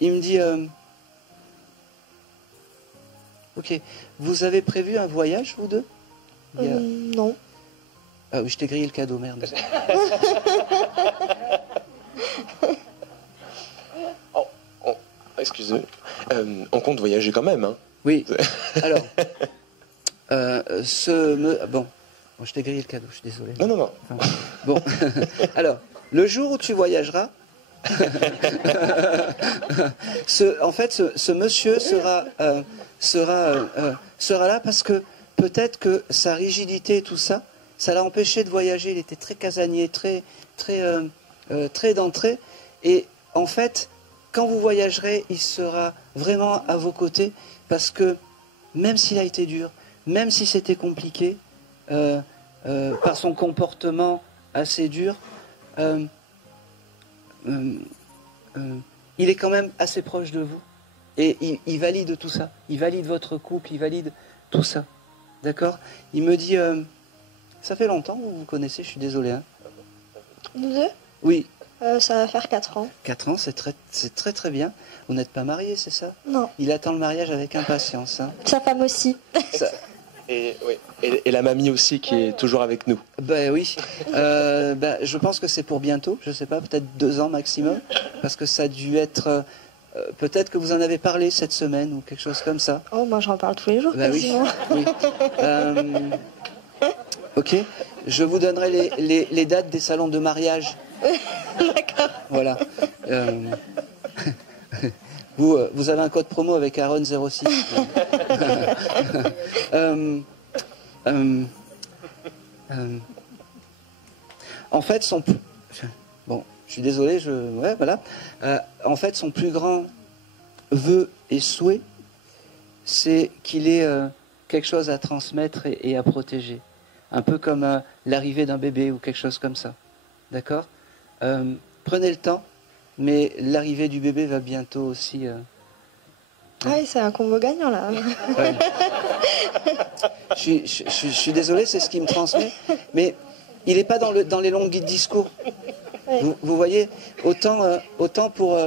Il me dit, ok, vous avez prévu un voyage, vous deux? Non. Ah oui, je t'ai grillé le cadeau, merde. Excusez-moi. On compte voyager quand même, hein. Oui, alors, bon, je t'ai grillé le cadeau, je suis désolé. Non. Enfin, bon, alors, le jour où tu voyageras, ce monsieur sera là parce que peut-être que sa rigidité et tout ça, ça l'a empêché de voyager. Il était très casanier, très d'entrée. Et en fait, quand vous voyagerez, il sera vraiment à vos côtés, parce que même s'il a été dur, même si c'était compliqué, par son comportement assez dur, il est quand même assez proche de vous. Et il valide tout ça. Il valide votre couple, il valide tout ça. D'accord? Il me dit, ça fait longtemps que vous vous connaissez, je suis désolé. Hein. Nous deux? Oui. Ça va faire 4 ans. 4 ans, c'est très très bien. Vous n'êtes pas mariés, c'est ça? Non. Il attend le mariage avec impatience. Hein. Sa femme aussi. Ça... Et la mamie aussi qui est toujours avec nous. Ben oui. Je pense que c'est pour bientôt. Je sais pas, peut-être 2 ans maximum, parce que ça a dû être. Peut-être que vous en avez parlé cette semaine ou quelque chose comme ça. Oh, moi j'en parle tous les jours. Ben oui. Quasiment. Oui. Ok. Je vous donnerai les dates des salons de mariage. D'accord. Voilà. Vous avez un code promo avec Aaron 06. En fait, bon, je suis désolé, voilà. En fait, son plus grand vœu et souhait, c'est qu'il ait quelque chose à transmettre et à protéger. Un peu comme l'arrivée d'un bébé ou quelque chose comme ça. D'accord? Prenez le temps, mais l'arrivée du bébé va bientôt aussi. Ouais, c'est un combo gagnant là. Ouais. Je suis désolé, c'est ce qu'il me transmet, mais il n'est pas dans les longs guides discours. Ouais. Vous voyez, autant pour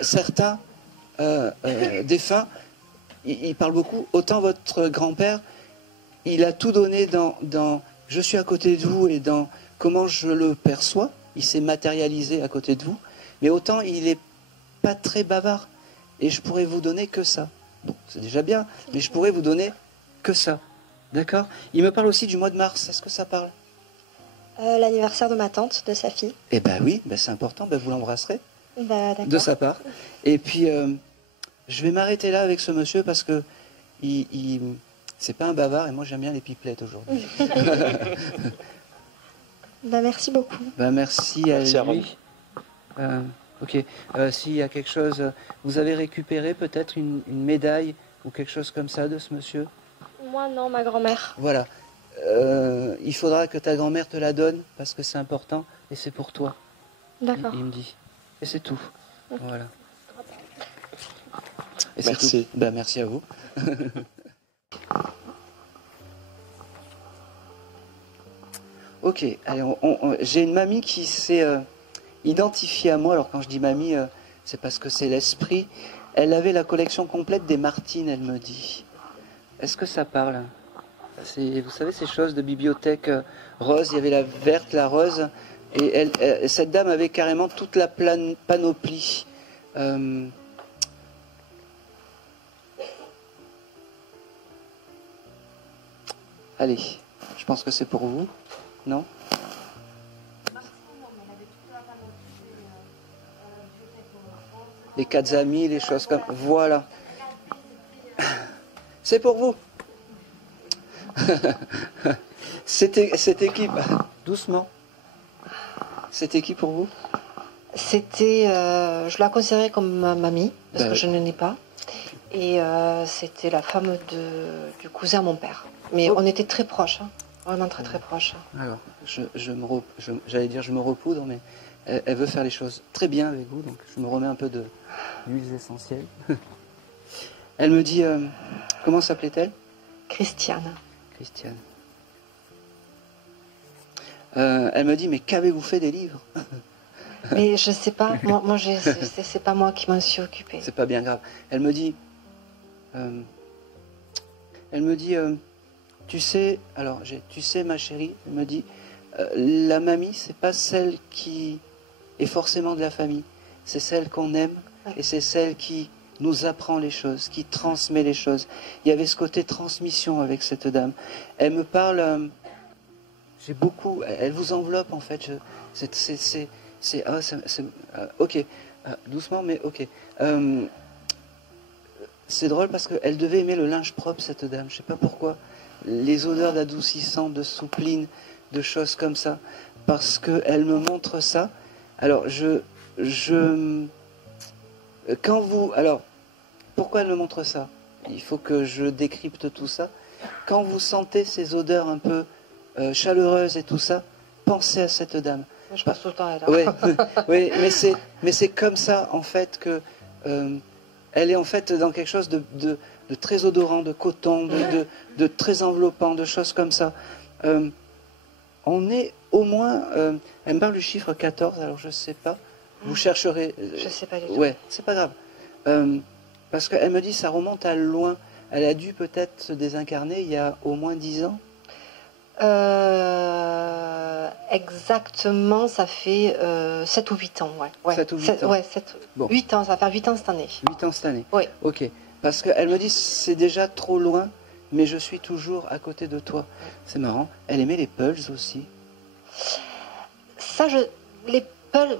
certains défunts, il parle beaucoup, autant votre grand-père, il a tout donné dans je suis à côté de vous et dans comment je le perçois, il s'est matérialisé à côté de vous, mais autant il n'est pas très bavard, et je pourrais vous donner que ça. Bon, c'est déjà bien, mais je pourrais vous donner que ça. D'accord? Il me parle aussi du mois de mars, est-ce que ça parle? L'anniversaire de ma tante, de sa fille. Eh ben oui, ben c'est important, ben vous l'embrasserez Bah, d'accord. de sa part. Et puis, je vais m'arrêter là avec ce monsieur parce que c'est pas un bavard et moi j'aime bien les pipelettes aujourd'hui. Bah, merci beaucoup. Ben merci Merci à lui. Rome. Ok. S'il y a quelque chose, vous avez récupéré peut-être une médaille ou quelque chose comme ça de ce monsieur? Moi, non, ma grand-mère. Voilà. Il faudra que ta grand-mère te la donne parce que c'est important et c'est pour toi. D'accord. Il me dit. Et c'est tout. Voilà. Et c'est Merci. tout. Ben, merci à vous. Ok, allez, j'ai une mamie qui s'est identifiée à moi. Alors quand je dis mamie, c'est parce que c'est l'esprit. Elle avait la collection complète des Martines, elle me dit. Est-ce que ça parle? Vous savez, ces choses de bibliothèque rose, il y avait la verte, la rose, et cette dame avait carrément toute la panoplie. Allez, je pense que c'est pour vous, non? Les quatre amis, les choses comme... Voilà. C'est pour vous. Cette équipe... Doucement. C'était qui pour vous? C'était, je la considérais comme ma mamie, parce Bah que oui. je ne l'ai pas. Et c'était la femme du cousin à mon père. Mais Oh. on était très proches, hein. Vraiment très très proches. Alors, j'allais dire je me repoudre, mais elle veut faire les choses très bien avec vous, donc je me remets un peu d'huiles essentielles. Elle me dit, comment s'appelait-elle? Christiane. Christiane. Elle me dit, mais qu'avez-vous fait des livres? Mais je sais pas, c'est pas moi qui m'en suis occupée. C'est pas bien grave. Elle me dit, tu sais, tu sais ma chérie, elle me dit, la mamie, c'est pas celle qui est forcément de la famille, c'est celle qu'on aime et c'est celle qui nous apprend les choses, qui transmet les choses. Il y avait ce côté transmission avec cette dame. Elle me parle, j'ai beaucoup, elle vous enveloppe en fait. Ok, doucement, mais ok. C'est drôle parce qu'elle devait aimer le linge propre, cette dame. Je sais pas pourquoi. Les odeurs d'adoucissant, de soupline, de choses comme ça. Parce qu'elle me montre ça. Alors, pourquoi elle me montre ça? Il faut que je décrypte tout ça. Quand vous sentez ces odeurs un peu chaleureuses et tout ça, pensez à cette dame. Je passe tout le temps à elle. Oui, oui, mais c'est comme ça en fait que elle est en fait dans quelque chose de très odorant, de coton, de très enveloppant, de choses comme ça. On est au moins, elle me parle du chiffre 14, alors je sais pas. Vous chercherez. Je sais pas du tout. Ouais, c'est pas grave. Parce qu'elle me dit ça remonte à loin. Elle a dû peut-être se désincarner il y a au moins 10 ans. Exactement, ça fait 7 ou 8 ans. Ouais. 7 ou 8 ans. Ouais, Bon. 8 ans, ça va faire 8 ans cette année. 8 ans cette année. Oui. Ok. Parce qu'elle me dit c'est déjà trop loin, mais je suis toujours à côté de toi. C'est marrant. Elle aimait les puzzles aussi. Ça, les puzzles,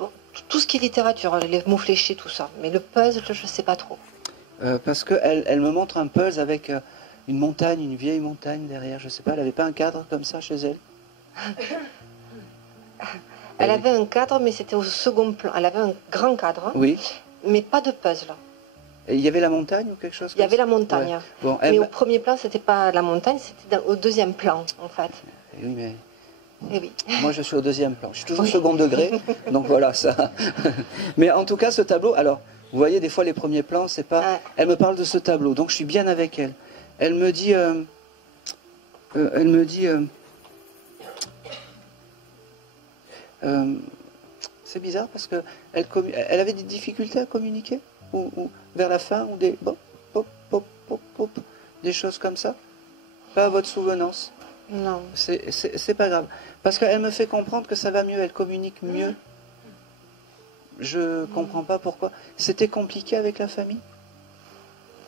tout ce qui est littérature, les mots fléchés, tout ça. Mais le puzzle, je sais pas trop. Parce qu'elle me montre un puzzle avec une montagne, une vieille montagne derrière. Je sais pas, elle n'avait pas un cadre comme ça chez elle? Elle avait un cadre, mais c'était au second plan. Elle avait un grand cadre, Oui. mais pas de puzzle. Et il y avait la montagne ou quelque chose Il y comme avait ça? la montagne. Ouais. Bon, Mais au premier plan, c'était pas la montagne, c'était au deuxième plan, en fait. Oui, mais Et oui. moi je suis au deuxième plan. Je suis toujours Oui. second degré, donc voilà ça. Mais en tout cas, ce tableau, alors, vous voyez, des fois les premiers plans, c'est pas. Ouais. Elle me parle de ce tableau, donc je suis bien avec elle. Elle me dit. C'est bizarre parce que elle avait des difficultés à communiquer ou vers la fin ou des des choses comme ça. Pas à votre souvenance. Non. C'est pas grave. Parce qu'elle me fait comprendre que ça va mieux, elle communique mieux. Je comprends pas pourquoi. C'était compliqué avec la famille?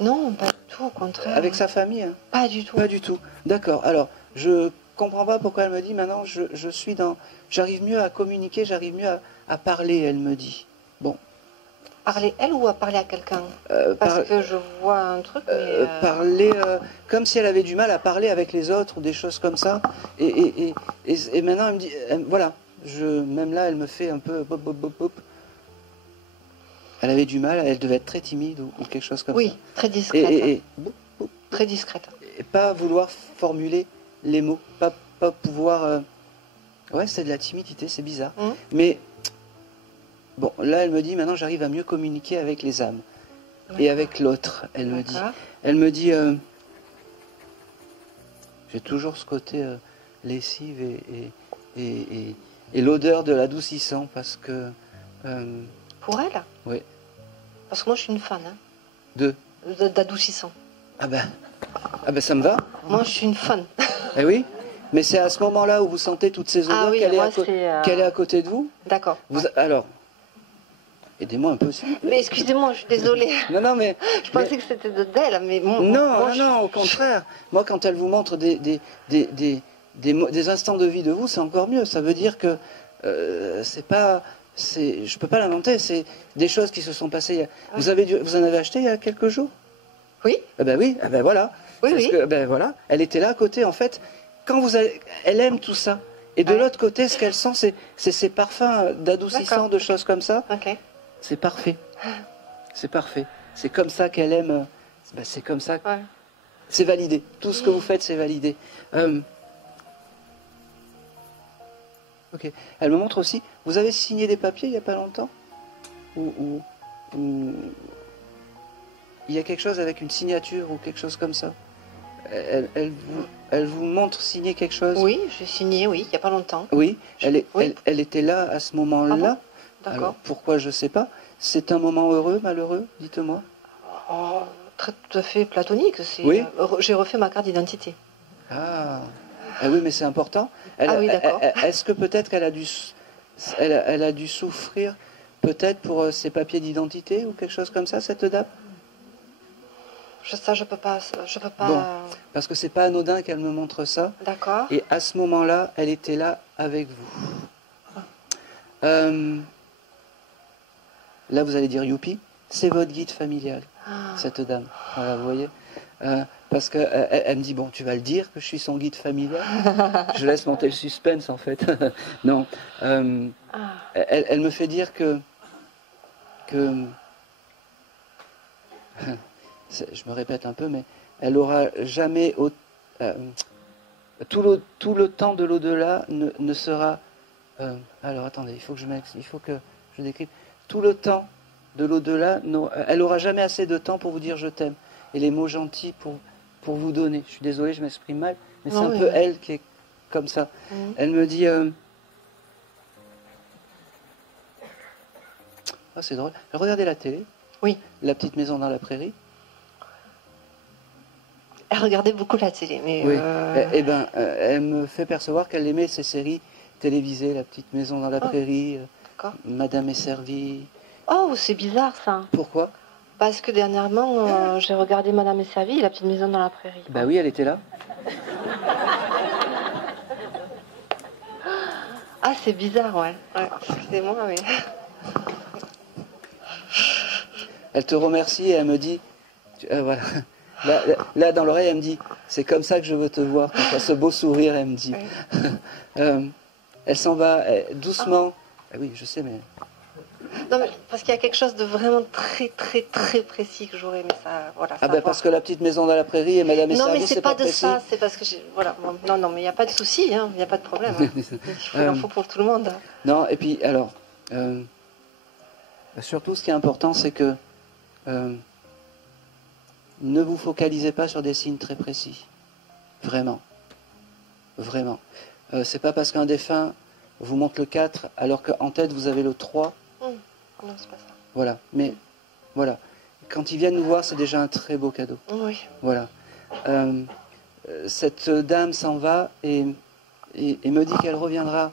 Non, pas du tout, au contraire. Avec sa famille, hein? Pas du tout. Pas du tout. D'accord. Alors, je comprends pas pourquoi elle me dit maintenant je suis dans, j'arrive mieux à communiquer, j'arrive mieux à parler, elle me dit. Bon, Parler elle ou à parler à quelqu'un? Parce par- que je vois un truc, mais... parler comme si elle avait du mal à parler avec les autres ou des choses comme ça. Et maintenant elle me dit, voilà, même là elle me fait un peu bop, bop, bop, bop. Elle avait du mal, elle devait être très timide ou quelque chose comme Oui, ça. très discrète. Bop, bop, Très discrète. et pas vouloir formuler les mots, pas pouvoir. Ouais, c'est de la timidité, c'est bizarre. Mais bon, là elle me dit maintenant j'arrive à mieux communiquer avec les âmes et avec l'autre. Elle me dit. D'accord. Elle me dit, j'ai toujours ce côté lessive et l'odeur de l'adoucissant parce que... Pour elle? Oui. Parce que moi, je suis une fan de... d'adoucissant. Ah ben ça me va. Moi, je suis une fan. Eh oui, mais c'est à ce moment-là où vous sentez toutes ces odeurs Ah oui, qu'elle moi, est, qu'elle est à côté de vous. D'accord. Alors, aidez-moi un peu aussi. Mais excusez-moi, je suis désolée. Non, mais... Je pensais que c'était d'elle, mais bon. Non, au contraire. Moi, quand elle vous montre des instants de vie de vous, c'est encore mieux. Ça veut dire que c'est pas... je peux pas l'inventer, c'est des choses qui se sont passées. Vous en avez acheté il y a quelques jours? Oui. Oui, voilà. Oui, Parce oui. que, voilà, elle était là à côté. En fait, elle aime tout ça. Et de l'autre côté, ce qu'elle sent, c'est ces parfums d'adoucissant, D'accord. de choses comme ça. Ok. C'est parfait. C'est parfait. C'est comme ça qu'elle aime. C'est comme ça. Ouais. C'est validé. Tout ce que vous faites, c'est validé. Ok. Elle me montre aussi. Vous avez signé des papiers il n'y a pas longtemps ou il y a quelque chose avec une signature ou quelque chose comme ça. Elle vous montre signer quelque chose. Oui, j'ai signé, oui, il n'y a pas longtemps. Oui. Oui. Elle était là à ce moment-là. Ah bon? D'accord. Alors, pourquoi je sais pas. C'est un moment heureux, malheureux, dites-moi. Oh, tout à fait platonique. Oui. J'ai refait ma carte d'identité. Ah oui, mais c'est important. Oui, d'accord. Est-ce que peut-être qu'elle a dû, elle a dû souffrir peut-être pour ses papiers d'identité ou quelque chose comme ça, cette dame? Ça, je peux pas. Bon, parce que c'est pas anodin qu'elle me montre ça. D'accord. Et à ce moment-là, elle était là avec vous. Là, vous allez dire youpi, c'est votre guide familial, cette dame. Voilà, vous voyez. Parce qu'elle elle me dit, bon, tu vas le dire que je suis son guide familial. Je laisse monter le suspense, en fait. Non. Elle me fait dire que je me répète un peu, mais elle aura jamais... tout le temps de l'au-delà ne sera... alors, attendez, il faut que je décrive. Tout le temps de l'au-delà, elle aura jamais assez de temps pour vous dire je t'aime. Et les mots gentils pour vous donner. Je suis désolé, je m'exprime mal, mais c'est un peu elle qui est comme ça. Elle me dit... Oh, c'est drôle. Regardez la télé. Oui. La petite maison dans la prairie. Elle regardait beaucoup la télé, mais... Oui. Elle me fait percevoir qu'elle aimait ces séries télévisées, La petite maison dans la prairie, Madame est servie. Oh, c'est bizarre ça. Pourquoi? Parce que dernièrement, j'ai regardé Madame est servie et La petite maison dans la prairie. Bah oui, elle était là. Ah, c'est bizarre, ouais. Excusez-moi, oui. Elle te remercie et elle me dit... voilà. Là, dans l'oreille, elle me dit, c'est comme ça que je veux te voir. Quand tu as ce beau sourire, elle me dit. Elle s'en va doucement. Ah oui, je sais, mais... Non, mais parce qu'il y a quelque chose de vraiment très, très, très précis que j'aurais aimé ça. Voilà, parce que La petite maison dans la prairie et Madame est non, servie, mais c'est pas de précis. ça, c'est parce que voilà. Non, mais il n'y a pas de souci, il n'y a pas de problème. Il en faut pour tout le monde. Non, et puis, alors, surtout, ce qui est important, c'est que ne vous focalisez pas sur des signes très précis. Vraiment. Vraiment. C'est pas parce qu'un défunt vous montre le 4, alors qu'en tête, vous avez le 3. Non, c'est pas ça. Voilà. Mais, voilà. Quand ils viennent nous voir, c'est déjà un très beau cadeau. Oui. Voilà. Cette dame s'en va et me dit qu'elle reviendra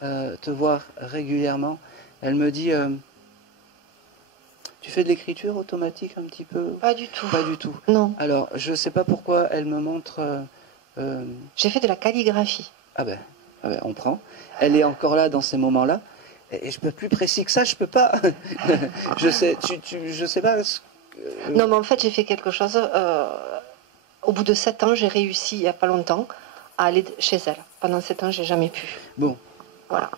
te voir régulièrement. Elle me dit... tu fais de l'écriture automatique un petit peu? Pas du tout. Pas du tout. Non. Alors, je ne sais pas pourquoi elle me montre J'ai fait de la calligraphie. Ah ben, on prend. Elle est encore là dans ces moments-là. Et je peux plus précis que ça, je peux pas. Je sais pas. Non, mais en fait, j'ai fait quelque chose. Au bout de 7 ans, j'ai réussi, il n'y a pas longtemps, à aller chez elle. Pendant 7 ans, j'ai jamais pu. Bon. Voilà.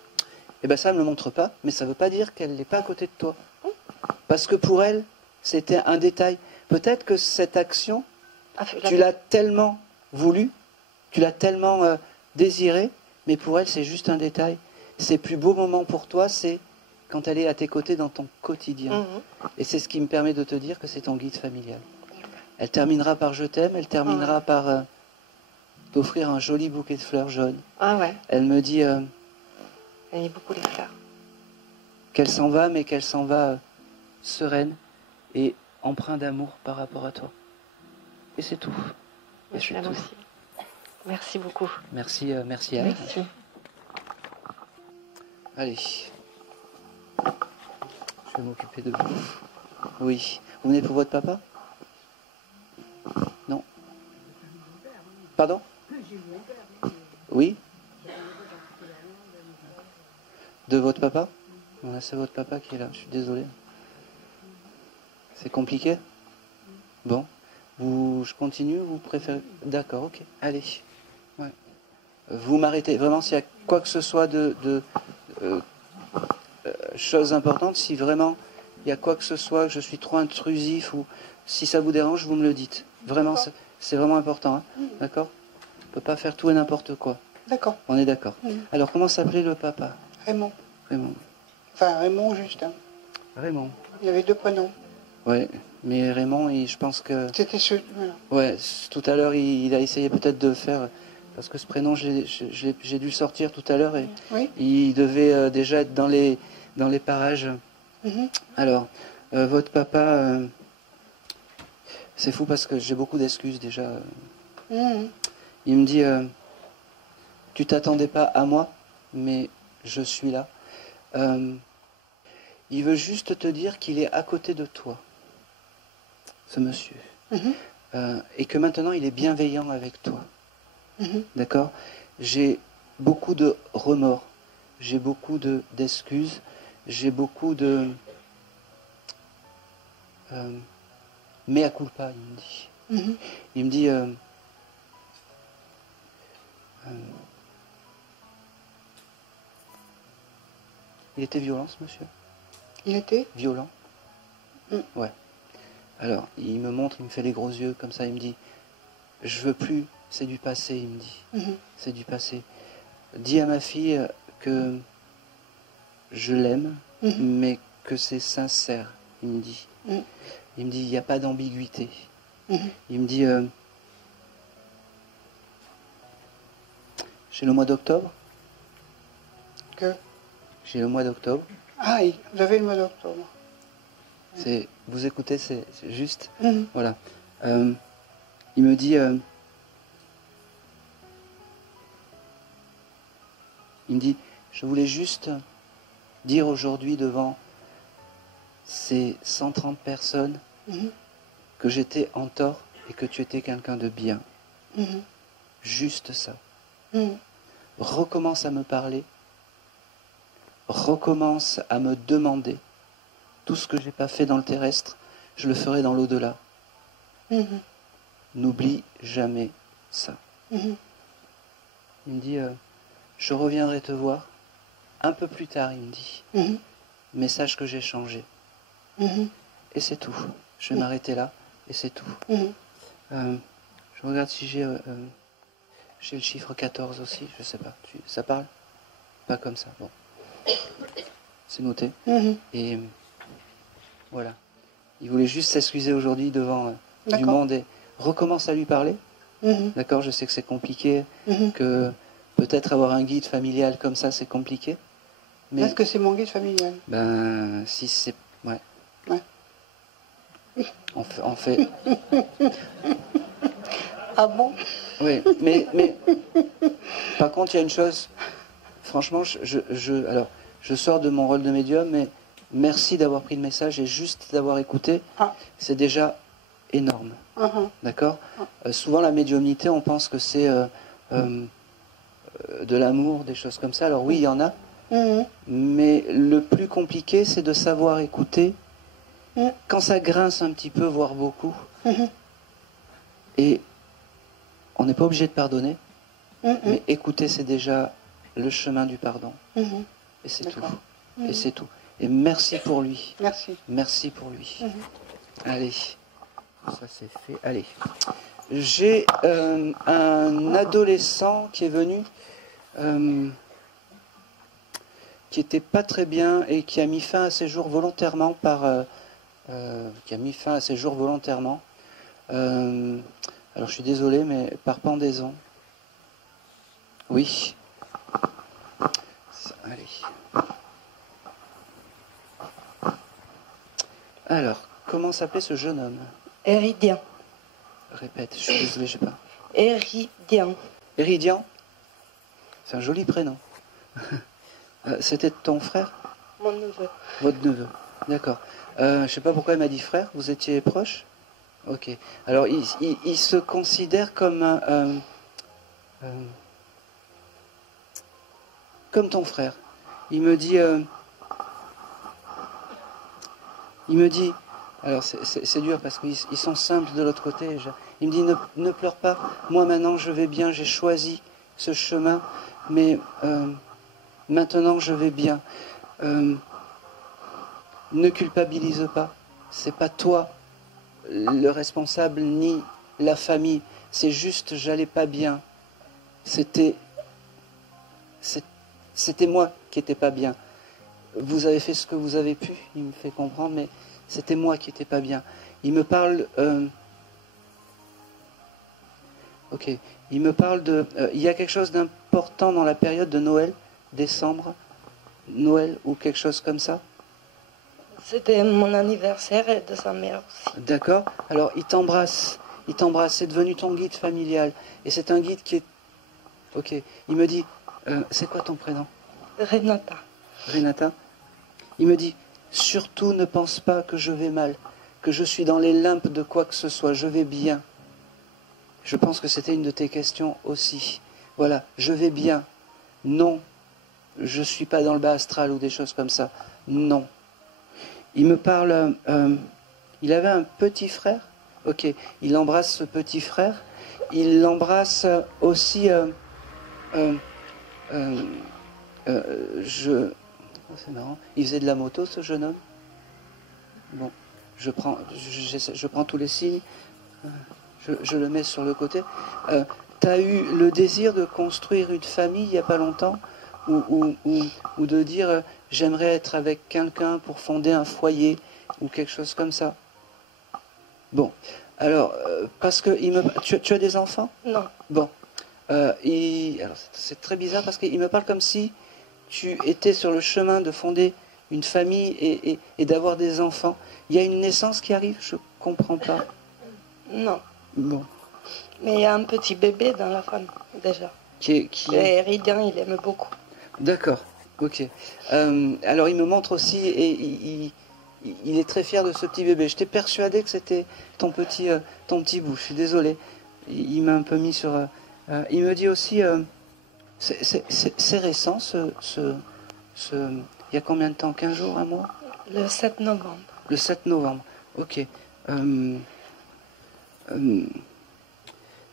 Eh ben ça ne me le montre pas, mais ça ne veut pas dire qu'elle n'est pas à côté de toi. Parce que pour elle, c'était un détail. Peut-être que cette action, tu l'as tellement voulu, tu l'as tellement désirée, mais pour elle, c'est juste un détail. Ses plus beaux moments pour toi, c'est quand elle est à tes côtés dans ton quotidien. Et c'est ce qui me permet de te dire que c'est ton guide familial. Elle terminera par je t'aime, elle terminera par t'offrir un joli bouquet de fleurs jaunes. Ah ouais. Elle me dit Elle aime beaucoup les fleurs. qu'elle s'en va, mais qu'elle s'en va sereine et empreinte d'amour par rapport à toi. Et c'est tout. Et Je c'est l'aime tout. aussi. Merci beaucoup. Merci, merci à elle. Merci. Allez. Je vais m'occuper de vous. Oui. Vous venez pour votre papa? Non. Pardon? Oui. De votre papa? Voilà, c'est votre papa qui est là. Je suis désolé. C'est compliqué? Bon. Je continue? Vous préférez? D'accord, ok. Allez. Ouais. Vous m'arrêtez. Vraiment, s'il y a quoi que ce soit de chose importante, si vraiment il y a quoi que ce soit, que je suis trop intrusif ou si ça vous dérange, vous me le dites. Vraiment, c'est vraiment important. Hein. D'accord? On ne peut pas faire tout et n'importe quoi. D'accord. On est d'accord. Alors, comment s'appelait le papa? Raymond. Raymond. Enfin, Raymond, juste. Hein. Raymond. Il y avait 2 prénoms. Ouais, mais Raymond, je pense que... C'était ce. Voilà. Ouais, tout à l'heure, il a essayé peut-être de faire... Parce que ce prénom, j'ai dû le sortir tout à l'heure et Oui. il devait déjà être dans les parages. Alors, votre papa, c'est fou parce que j'ai beaucoup d'excuses déjà. Il me dit, tu t'attendais pas à moi, mais je suis là. Il veut juste te dire qu'il est à côté de toi, ce monsieur. Et que maintenant, il est bienveillant avec toi. D'accord? J'ai beaucoup de remords, j'ai beaucoup d'excuses, j'ai beaucoup de... mea culpa, il me dit. Il me dit... il était violent, ce monsieur? Il était Violent? Ouais. Alors, il me montre, il me fait les gros yeux, comme ça, il me dit... Je veux plus, c'est du passé, il me dit. C'est du passé. Dis à ma fille que je l'aime, mais que c'est sincère, il me dit. Il me dit, il n'y a pas d'ambiguïté. Il me dit, j'ai le mois d'octobre. que. J'ai le mois d'octobre. Ah, vous avez le mois d'octobre. Vous écoutez, c'est juste. Voilà. Il me dit, je voulais juste dire aujourd'hui devant ces 130 personnes que j'étais en tort et que tu étais quelqu'un de bien. Juste ça. Recommence à me parler. Recommence à me demander. Tout ce que je n'ai pas fait dans le terrestre, je le ferai dans l'au-delà. N'oublie jamais ça. Il me dit, je reviendrai te voir un peu plus tard, il me dit. Mais sache que j'ai changé. Et c'est tout. Je vais m'arrêter là, et c'est tout. Je regarde si j'ai le chiffre 14 aussi, je sais pas. Ça parle? Pas comme ça, bon. C'est noté. Et voilà. Il voulait juste s'excuser aujourd'hui devant du monde et recommence à lui parler. D'accord, je sais que c'est compliqué, que peut-être avoir un guide familial comme ça, c'est compliqué. Mais Est-ce que c'est mon guide familial? ben, si c'est... Ouais. On fait... Ah bon? Oui, mais par contre, il y a une chose... Franchement, alors, je sors de mon rôle de médium, mais merci d'avoir pris le message et juste d'avoir écouté. C'est déjà énorme. Mhm. D'accord. Souvent, la médiumnité, on pense que c'est de l'amour, des choses comme ça. Alors oui, il y en a. Mhm. Mais le plus compliqué, c'est de savoir écouter Mhm. quand ça grince un petit peu, voire beaucoup. Mhm. Et on n'est pas obligé de pardonner, Mhm. mais écouter, c'est déjà le chemin du pardon. Mhm. Et c'est tout. D'accord. Et c'est tout. Et merci pour lui. Merci. Merci pour lui. Mhm. Allez. Ça c'est fait. Allez. J'ai un adolescent qui est venu, qui était pas très bien et qui a mis fin à ses jours volontairement qui a mis fin à ses jours volontairement. Alors je suis désolé, mais par pendaison. Oui. Allez. Alors, comment s'appelait ce jeune homme? Héridien. Répète, je suis désolé, je sais pas. Héridien. Héridian? C'est un joli prénom. C'était ton frère? Mon neveu. Votre neveu. D'accord. Je sais pas pourquoi il m'a dit frère, vous étiez proche? Ok. Alors, il se considère comme comme ton frère. Il me dit, alors c'est dur parce qu'ils sont simples de l'autre côté. Il me dit, ne pleure pas, moi maintenant je vais bien, j'ai choisi ce chemin, mais maintenant je vais bien. Ne culpabilise pas, c'est pas toi le responsable ni la famille, c'est juste j'allais pas bien. C'était moi qui n'étais pas bien. Vous avez fait ce que vous avez pu, il me fait comprendre, mais c'était moi qui n'étais pas bien. Il me parle... ok. Il me parle de... il y a quelque chose d'important dans la période de Noël, décembre, Noël ou quelque chose comme ça. C'était mon anniversaire et de sa mère aussi. D'accord. Alors, il t'embrasse. Il t'embrasse. C'est devenu ton guide familial. Et c'est un guide qui est... Ok. Il me dit... c'est quoi ton prénom? Renata. Renata. Il me dit, surtout ne pense pas que je vais mal, que je suis dans les limbes de quoi que ce soit, je vais bien. Je pense que c'était une de tes questions aussi. Voilà, je vais bien. Non, je ne suis pas dans le bas astral ou des choses comme ça. Non. Il me parle, il avait un petit frère. Ok, il embrasse ce petit frère. Il l'embrasse aussi... c'est marrant. Il faisait de la moto, ce jeune homme. Bon, je prends tous les signes. Je le mets sur le côté. Tu as eu le désir de construire une famille il n'y a pas longtemps ou de dire j'aimerais être avec quelqu'un pour fonder un foyer ou quelque chose comme ça. Bon, alors, parce que tu as des enfants? Non. Bon. Alors c'est très bizarre parce qu'il me parle comme si tu étais sur le chemin de fonder une famille et d'avoir des enfants. Il y a une naissance qui arrive, je comprends pas. Non. Bon. Mais il y a un petit bébé dans la famille, déjà. Qui Et Héridien, il aime beaucoup. D'accord, ok. Alors il me montre aussi, et il est très fier de ce petit bébé. J'étais persuadé que c'était ton petit bout, je suis désolé. Il m'a un peu mis sur... il me dit aussi, c'est récent, il y a combien de temps? 15 jours, un mois? Le 7 novembre. Le 7 novembre, ok.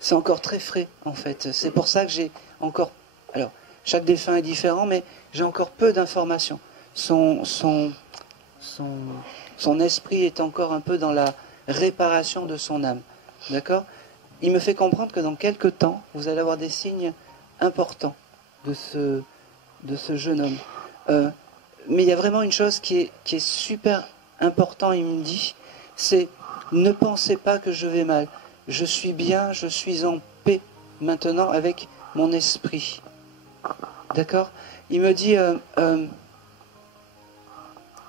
C'est encore très frais, en fait. C'est pour ça que j'ai encore... Alors, chaque défunt est différent, mais j'ai encore peu d'informations. Son esprit est encore un peu dans la réparation de son âme. D'accord? Il me fait comprendre que dans quelques temps, vous allez avoir des signes importants de ce jeune homme. Mais il y a vraiment une chose qui est super importante, il me dit, c'est ne pensez pas que je vais mal. Je suis bien, je suis en paix maintenant avec mon esprit. D'accord? Il me dit,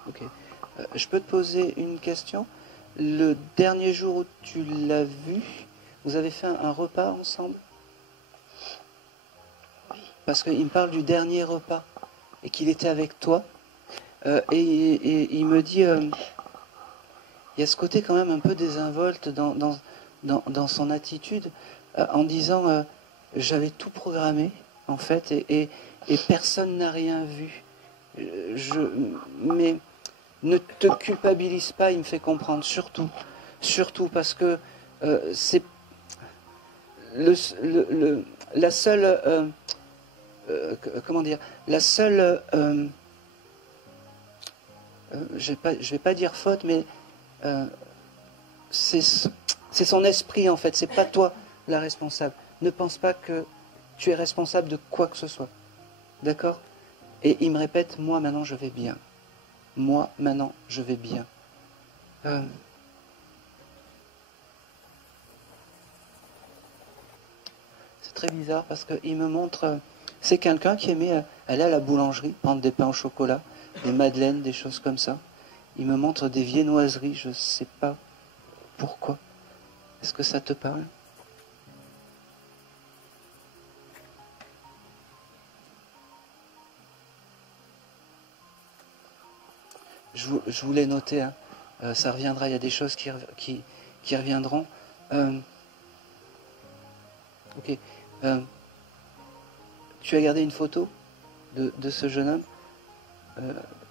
ok, je peux te poser une question? Le dernier jour où tu l'as vu, vous avez fait un repas ensemble? Parce qu'il me parle du dernier repas et qu'il était avec toi. Et il me dit, il y a ce côté quand même un peu désinvolte dans son attitude, en disant j'avais tout programmé, en fait, et personne n'a rien vu. Mais ne te culpabilise pas, il me fait comprendre, surtout parce que c'est la seule, comment dire, la seule, je vais pas dire faute, mais c'est son esprit en fait, c'est pas toi la responsable. Ne pense pas que tu es responsable de quoi que ce soit, d'accord? Et il me répète, moi maintenant je vais bien. Moi maintenant je vais bien. C'est très bizarre parce qu'il me montre, c'est quelqu'un qui aimait aller à la boulangerie, prendre des pains au chocolat, des madeleines, des choses comme ça. Il me montre des viennoiseries, je ne sais pas pourquoi. Est-ce que ça te parle? Je voulais noter, hein, ça reviendra, il y a des choses qui reviendront. Ok. Tu as gardé une photo de ce jeune homme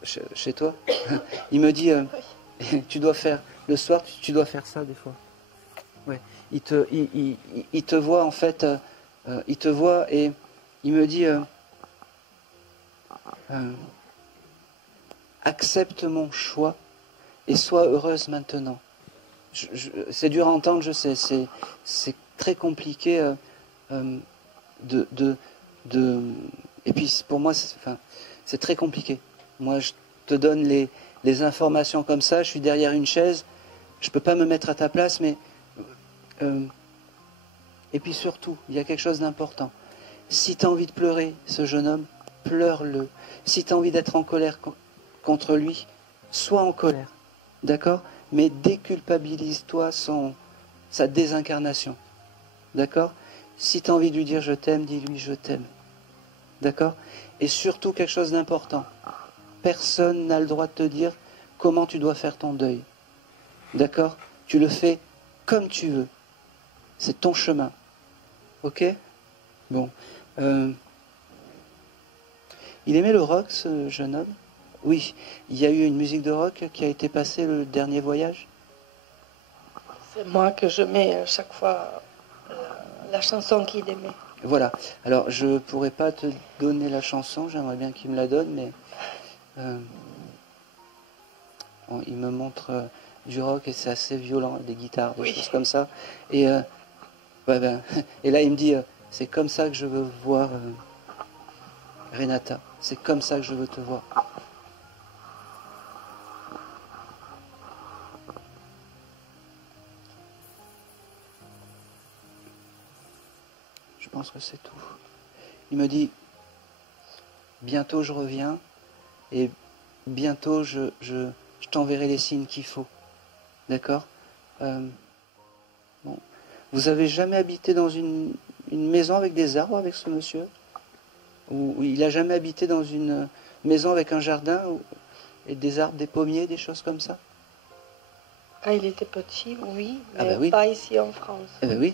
chez toi? Il me dit, tu dois faire, le soir, tu dois faire ça des fois. Ouais. Il te voit en fait, il te voit et il me dit, accepte mon choix et sois heureuse maintenant. C'est dur à entendre, je sais, c'est très compliqué et puis pour moi, c'est très compliqué. Moi, je te donne les informations comme ça, je suis derrière une chaise, je ne peux pas me mettre à ta place, mais... et puis surtout, il y a quelque chose d'important. Si tu as envie de pleurer, ce jeune homme, pleure-le. Si tu as envie d'être en colère contre lui, sois en colère. D'accord? Mais déculpabilise-toi sa désincarnation. D'accord? Si tu as envie de lui dire je t'aime, dis-lui je t'aime. D'accord? Et surtout quelque chose d'important. Personne n'a le droit de te dire comment tu dois faire ton deuil. D'accord? Tu le fais comme tu veux. C'est ton chemin. Ok? Bon. Il aimait le rock, ce jeune homme? Oui. Il y a eu une musique de rock qui a été passée le dernier voyage? C'est moi que je mets à chaque fois la chanson qu'il aimait. Voilà. Alors, je ne pourrais pas te donner la chanson, j'aimerais bien qu'il me la donne, mais il me montre du rock et c'est assez violent, des guitares, des choses comme ça. Et, et là, il me dit, c'est comme ça que je veux voir Renata, c'est comme ça que je veux te voir. Je pense que c'est tout. Il me dit, bientôt je reviens et bientôt je t'enverrai les signes qu'il faut. D'accord? Bon. Vous avez jamais habité dans une maison avec des arbres avec ce monsieur? Ou il a jamais habité dans une maison avec un jardin et des arbres, des pommiers, des choses comme ça? Quand il était petit, oui, mais bah oui. pas ici en France. Eh bien oui,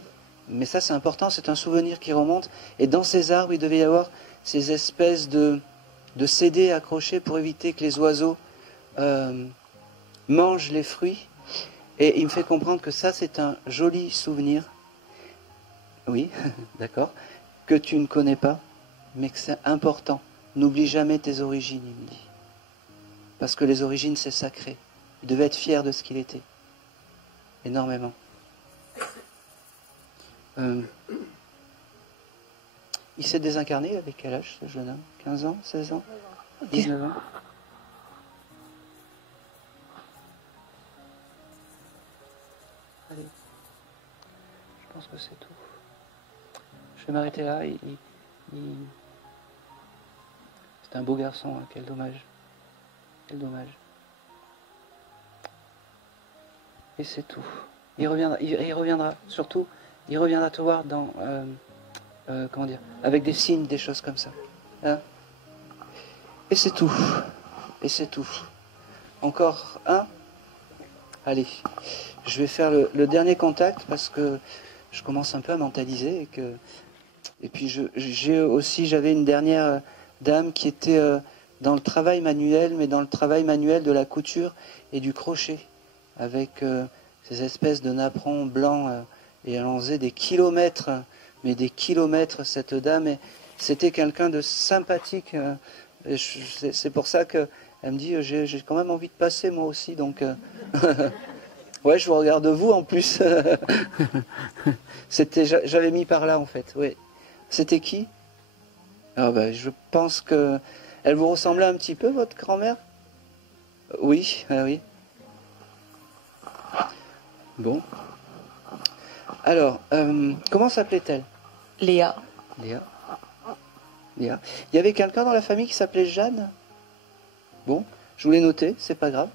mais ça c'est important, c'est un souvenir qui remonte. Et dans ces arbres, il devait y avoir ces espèces de CD accrochés pour éviter que les oiseaux mangent les fruits. Et il me fait comprendre que ça c'est un joli souvenir, oui, d'accord, que tu ne connais pas, mais que c'est important. N'oublie jamais tes origines, il me dit. Parce que les origines c'est sacré. Il devait être fier de ce qu'il était. Énormément. Il s'est désincarné avec quel âge ce jeune homme? 15 ans? 16 ans? 19 ans? Allez. Je pense que c'est tout. Je vais m'arrêter là. C'est un beau garçon, hein. Quel dommage. Quel dommage. Et c'est tout. Il reviendra, surtout, il reviendra te voir dans, comment dire, avec des signes, des choses comme ça. Hein? Et c'est tout. Et c'est tout. Encore un. Allez, je vais faire le dernier contact parce que je commence un peu à mentaliser. Et puis j'avais une dernière dame qui était dans le travail manuel, mais dans le travail manuel de la couture et du crochet, avec ces espèces de napperons blancs. Et elle en faisait des kilomètres, mais des kilomètres, cette dame. Et c'était quelqu'un de sympathique. C'est pour ça qu'elle me dit, j'ai quand même envie de passer moi aussi. Donc, ouais, je vous regarde vous en plus. J'avais mis par là en fait. Ouais. C'était qui? Ah ben, je pense que elle vous ressemblait un petit peu, votre grand-mère? Oui, ah oui. Bon. Alors, comment s'appelait-elle? Léa. Léa. Léa. Il y avait quelqu'un dans la famille qui s'appelait Jeanne? Bon, je vous l'ai noté, c'est pas grave.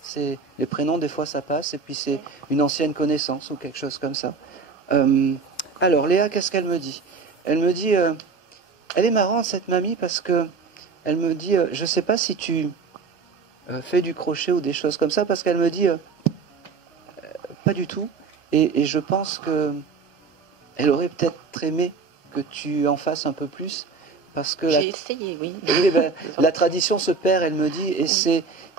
C'est les prénoms, des fois ça passe, et puis c'est une ancienne connaissance ou quelque chose comme ça. Alors, Léa, qu'est-ce qu'elle me dit? Elle me dit, elle est marrante cette mamie parce que elle me dit, je sais pas si tu fais du crochet ou des choses comme ça, parce qu'elle me dit, pas du tout. Et je pense que elle aurait peut-être aimé que tu en fasses un peu plus, parce que J'ai essayé, oui. oui, ben, la tradition se perd, elle me dit,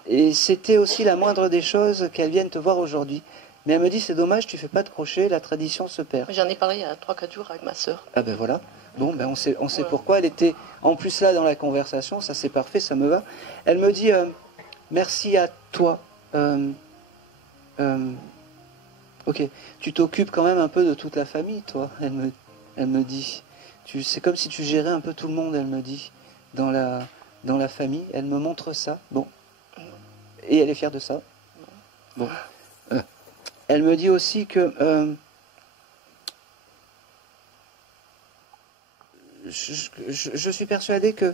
et c'était aussi la moindre des choses qu'elle vienne te voir aujourd'hui. Mais elle me dit, c'est dommage, tu fais pas de crochet, la tradition se perd. J'en ai parlé il y a 3-4 jours avec ma sœur. Ah ben voilà. Bon, ben on sait Voilà. pourquoi. Elle était en plus là dans la conversation, ça c'est parfait, ça me va. Elle me dit, merci à toi. Ok, tu t'occupes quand même un peu de toute la famille, toi. Elle me dit. C'est comme si tu gérais un peu tout le monde, elle me dit, dans la famille. Elle me montre ça. Bon. Et elle est fière de ça. Bon. Elle me dit aussi que je suis persuadé que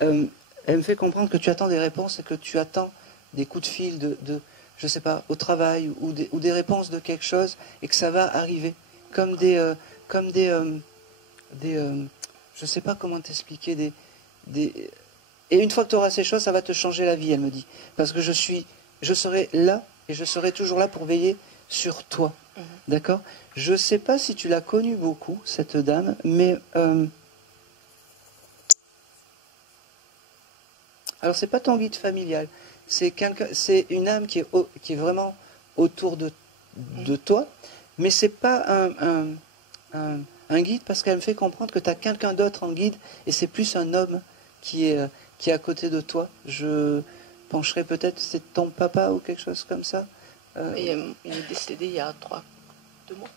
elle me fait comprendre que tu attends des réponses et que tu attends des coups de fil de je sais pas, au travail ou des réponses de quelque chose et que ça va arriver comme des je sais pas comment t'expliquer et une fois que tu auras ces choses, ça va te changer la vie, elle me dit, parce que je serai là et je serai toujours là pour veiller sur toi. D'accord? Je sais pas si tu l'as connue beaucoup, cette dame, mais alors c'est pas ton guide familial, c'est une âme qui est vraiment autour de toi, mais c'est pas un guide parce qu'elle me fait comprendre que tu as quelqu'un d'autre en guide et c'est plus un homme qui est à côté de toi. Je pencherais peut-être, c'est ton papa ou quelque chose comme ça. Et il est décédé il y a 2 mois,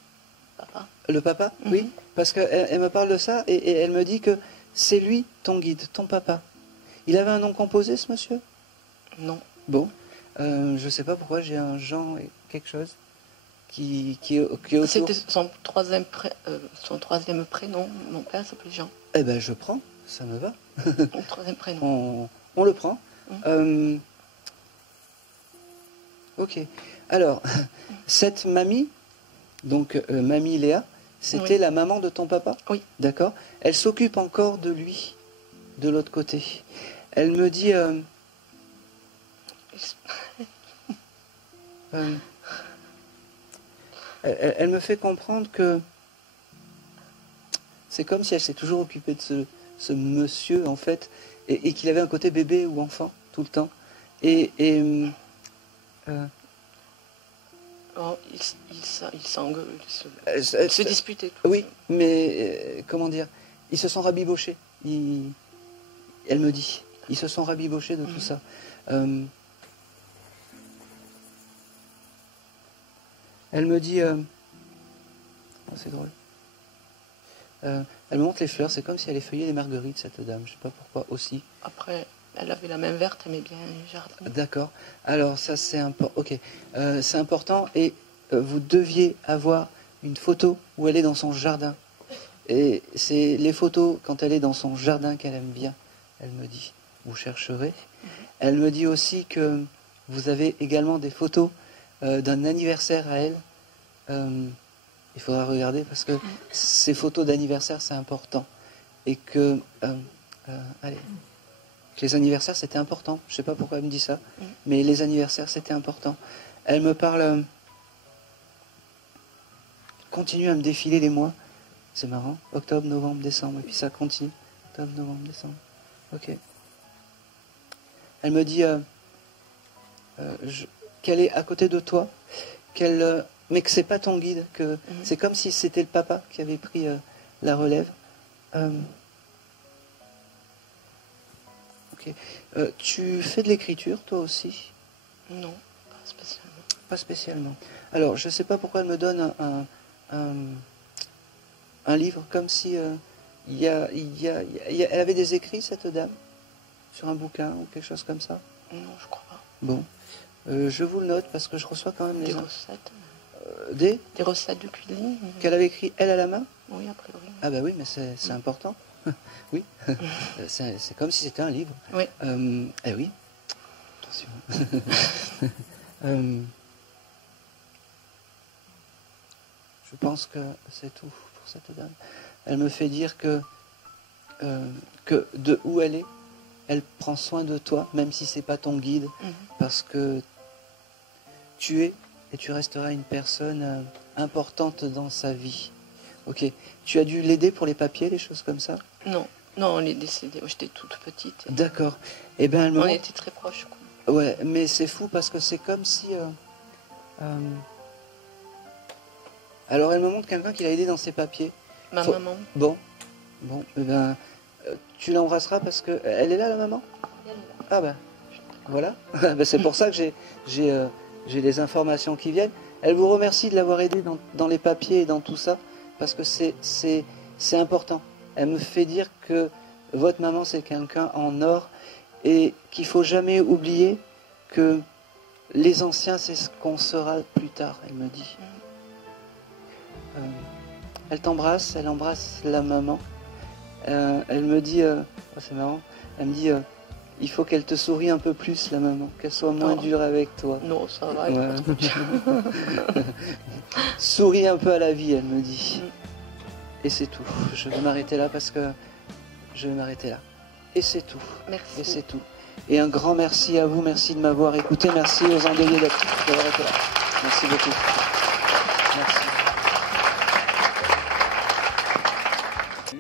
papa. Le papa? Oui, parce qu'elle me parle de ça et elle me dit que c'est lui ton guide, ton papa. Il avait un nom composé, ce monsieur? Non. Bon, je sais pas pourquoi j'ai un Jean et quelque chose qui est autour. C'était son troisième prénom. Mon père s'appelait Jean. Eh ben, je prends, ça me va. Mon troisième prénom. On le prend. Ok. Alors, cette mamie, donc mamie Léa, c'était la maman de ton papa? Oui. D'accord. Elle s'occupe encore de lui, de l'autre côté. Elle me dit... elle me fait comprendre que c'est comme si elle s'est toujours occupée de ce monsieur, en fait, et qu'il avait un côté bébé ou enfant, tout le temps. Oh, ils s'engueulent, ils se disputaient. Oui, mais comment dire, ils se sont rabibochés. Elle me dit, ils se sont rabibochés de tout ça. Elle me dit, c'est drôle. Elle me montre les fleurs, c'est comme si elle effeuillait les marguerites, cette dame, je sais pas pourquoi aussi. Après, elle avait la main verte, mais bien jardin. D'accord. Alors ça c'est important. Ok, c'est important et vous deviez avoir une photo où elle est dans son jardin. Et c'est les photos quand elle est dans son jardin qu'elle aime bien. Elle me dit, vous chercherez. Elle me dit aussi que vous avez également des photos d'un anniversaire à elle. Il faudra regarder parce que ces photos d'anniversaire c'est important et que allez. Les anniversaires, c'était important. Je ne sais pas pourquoi elle me dit ça, mais les anniversaires, c'était important. Elle me parle... continue à me défiler les mois. C'est marrant. Octobre, novembre, décembre. Et puis ça continue. Octobre, novembre, décembre. Ok. Elle me dit qu'elle est à côté de toi, mais que c'est pas ton guide, que c'est comme si c'était le papa qui avait pris la relève. Ok. Tu fais de l'écriture, toi aussi? Non, pas spécialement. Pas spécialement. Alors, je ne sais pas pourquoi elle me donne un livre, comme si elle avait des écrits, cette dame, sur un bouquin ou quelque chose comme ça. Non, je crois pas. Bon, je vous le note parce que je reçois quand même Des les recettes. Des Recettes de cuisine. qu'elle avait écrit elle à la main. Oui, a priori. Ah bah oui, mais c'est important. Oui, c'est comme si c'était un livre. Oui. Eh oui. Attention. Je pense que c'est tout pour cette dame. Elle me fait dire que de où elle est, elle prend soin de toi, même si c'est pas ton guide, parce que tu es et tu resteras une personne importante dans sa vie. Ok. Tu as dû l'aider pour les papiers, les choses comme ça? Non, non, on est décédés. J'étais toute petite. D'accord. Eh bien, elle me On montre... était très proches, quoi. Ouais, mais c'est fou parce que c'est comme si... Alors, elle me montre quelqu'un qui l'a aidé dans ses papiers. Ma maman. Bon, eh ben, tu l'embrasseras parce que... Elle est là, la maman? Ah ben, voilà. Ben, c'est pour ça que j'ai les informations qui viennent. Elle vous remercie de l'avoir aidé dans les papiers et dans tout ça, parce que c'est important. Elle me fait dire que votre maman, c'est quelqu'un en or, et qu'il ne faut jamais oublier que les anciens, c'est ce qu'on sera plus tard, elle me dit. Elle t'embrasse, elle embrasse la maman. Elle me dit, oh, c'est marrant, elle me dit, il faut qu'elle te sourie un peu plus, la maman, qu'elle soit moins dure avec toi. Non, ça va. Ouais. Souris un peu à la vie, elle me dit. Et c'est tout. Je vais m'arrêter là parce que je vais m'arrêter là. Et c'est tout. Merci. Et c'est tout. Et un grand merci à vous, merci de m'avoir écouté, merci aux endeuillés d'avoir été là. Merci beaucoup. Merci.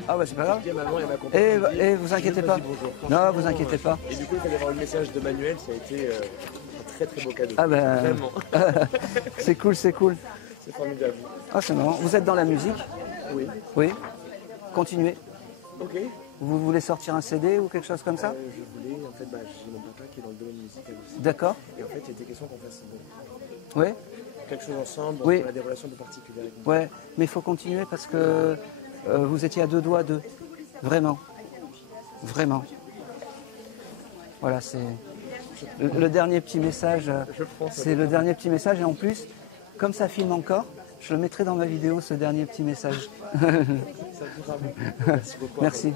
Ah bah c'est pas grave. Et vous inquiétez pas. Non, vous inquiétez pas. Et du coup, il fallait avoir le message de Manuel, ça a été un très très beau cadeau. Ah ben, Vraiment. c'est cool, c'est cool. C'est formidable. Ah c'est marrant. Vous êtes dans la musique? Oui. Oui. Continuez. Ok. Vous voulez sortir un CD ou quelque chose comme ça? Je voulais, en fait, j'ai mon papa qui est dans le domaine musical aussi. D'accord. Et en fait, il était question qu'on fasse Oui. quelque chose ensemble, Oui. on a des relations de particulières. Ouais, mais il faut continuer parce que vous étiez à 2 doigts de... Vraiment. Vraiment. Voilà, c'est le dernier petit message. C'est le dernier petit message. Et en plus, comme ça filme encore, je le mettrai dans ma vidéo, ce dernier petit message. Ça vous Merci beaucoup. Merci.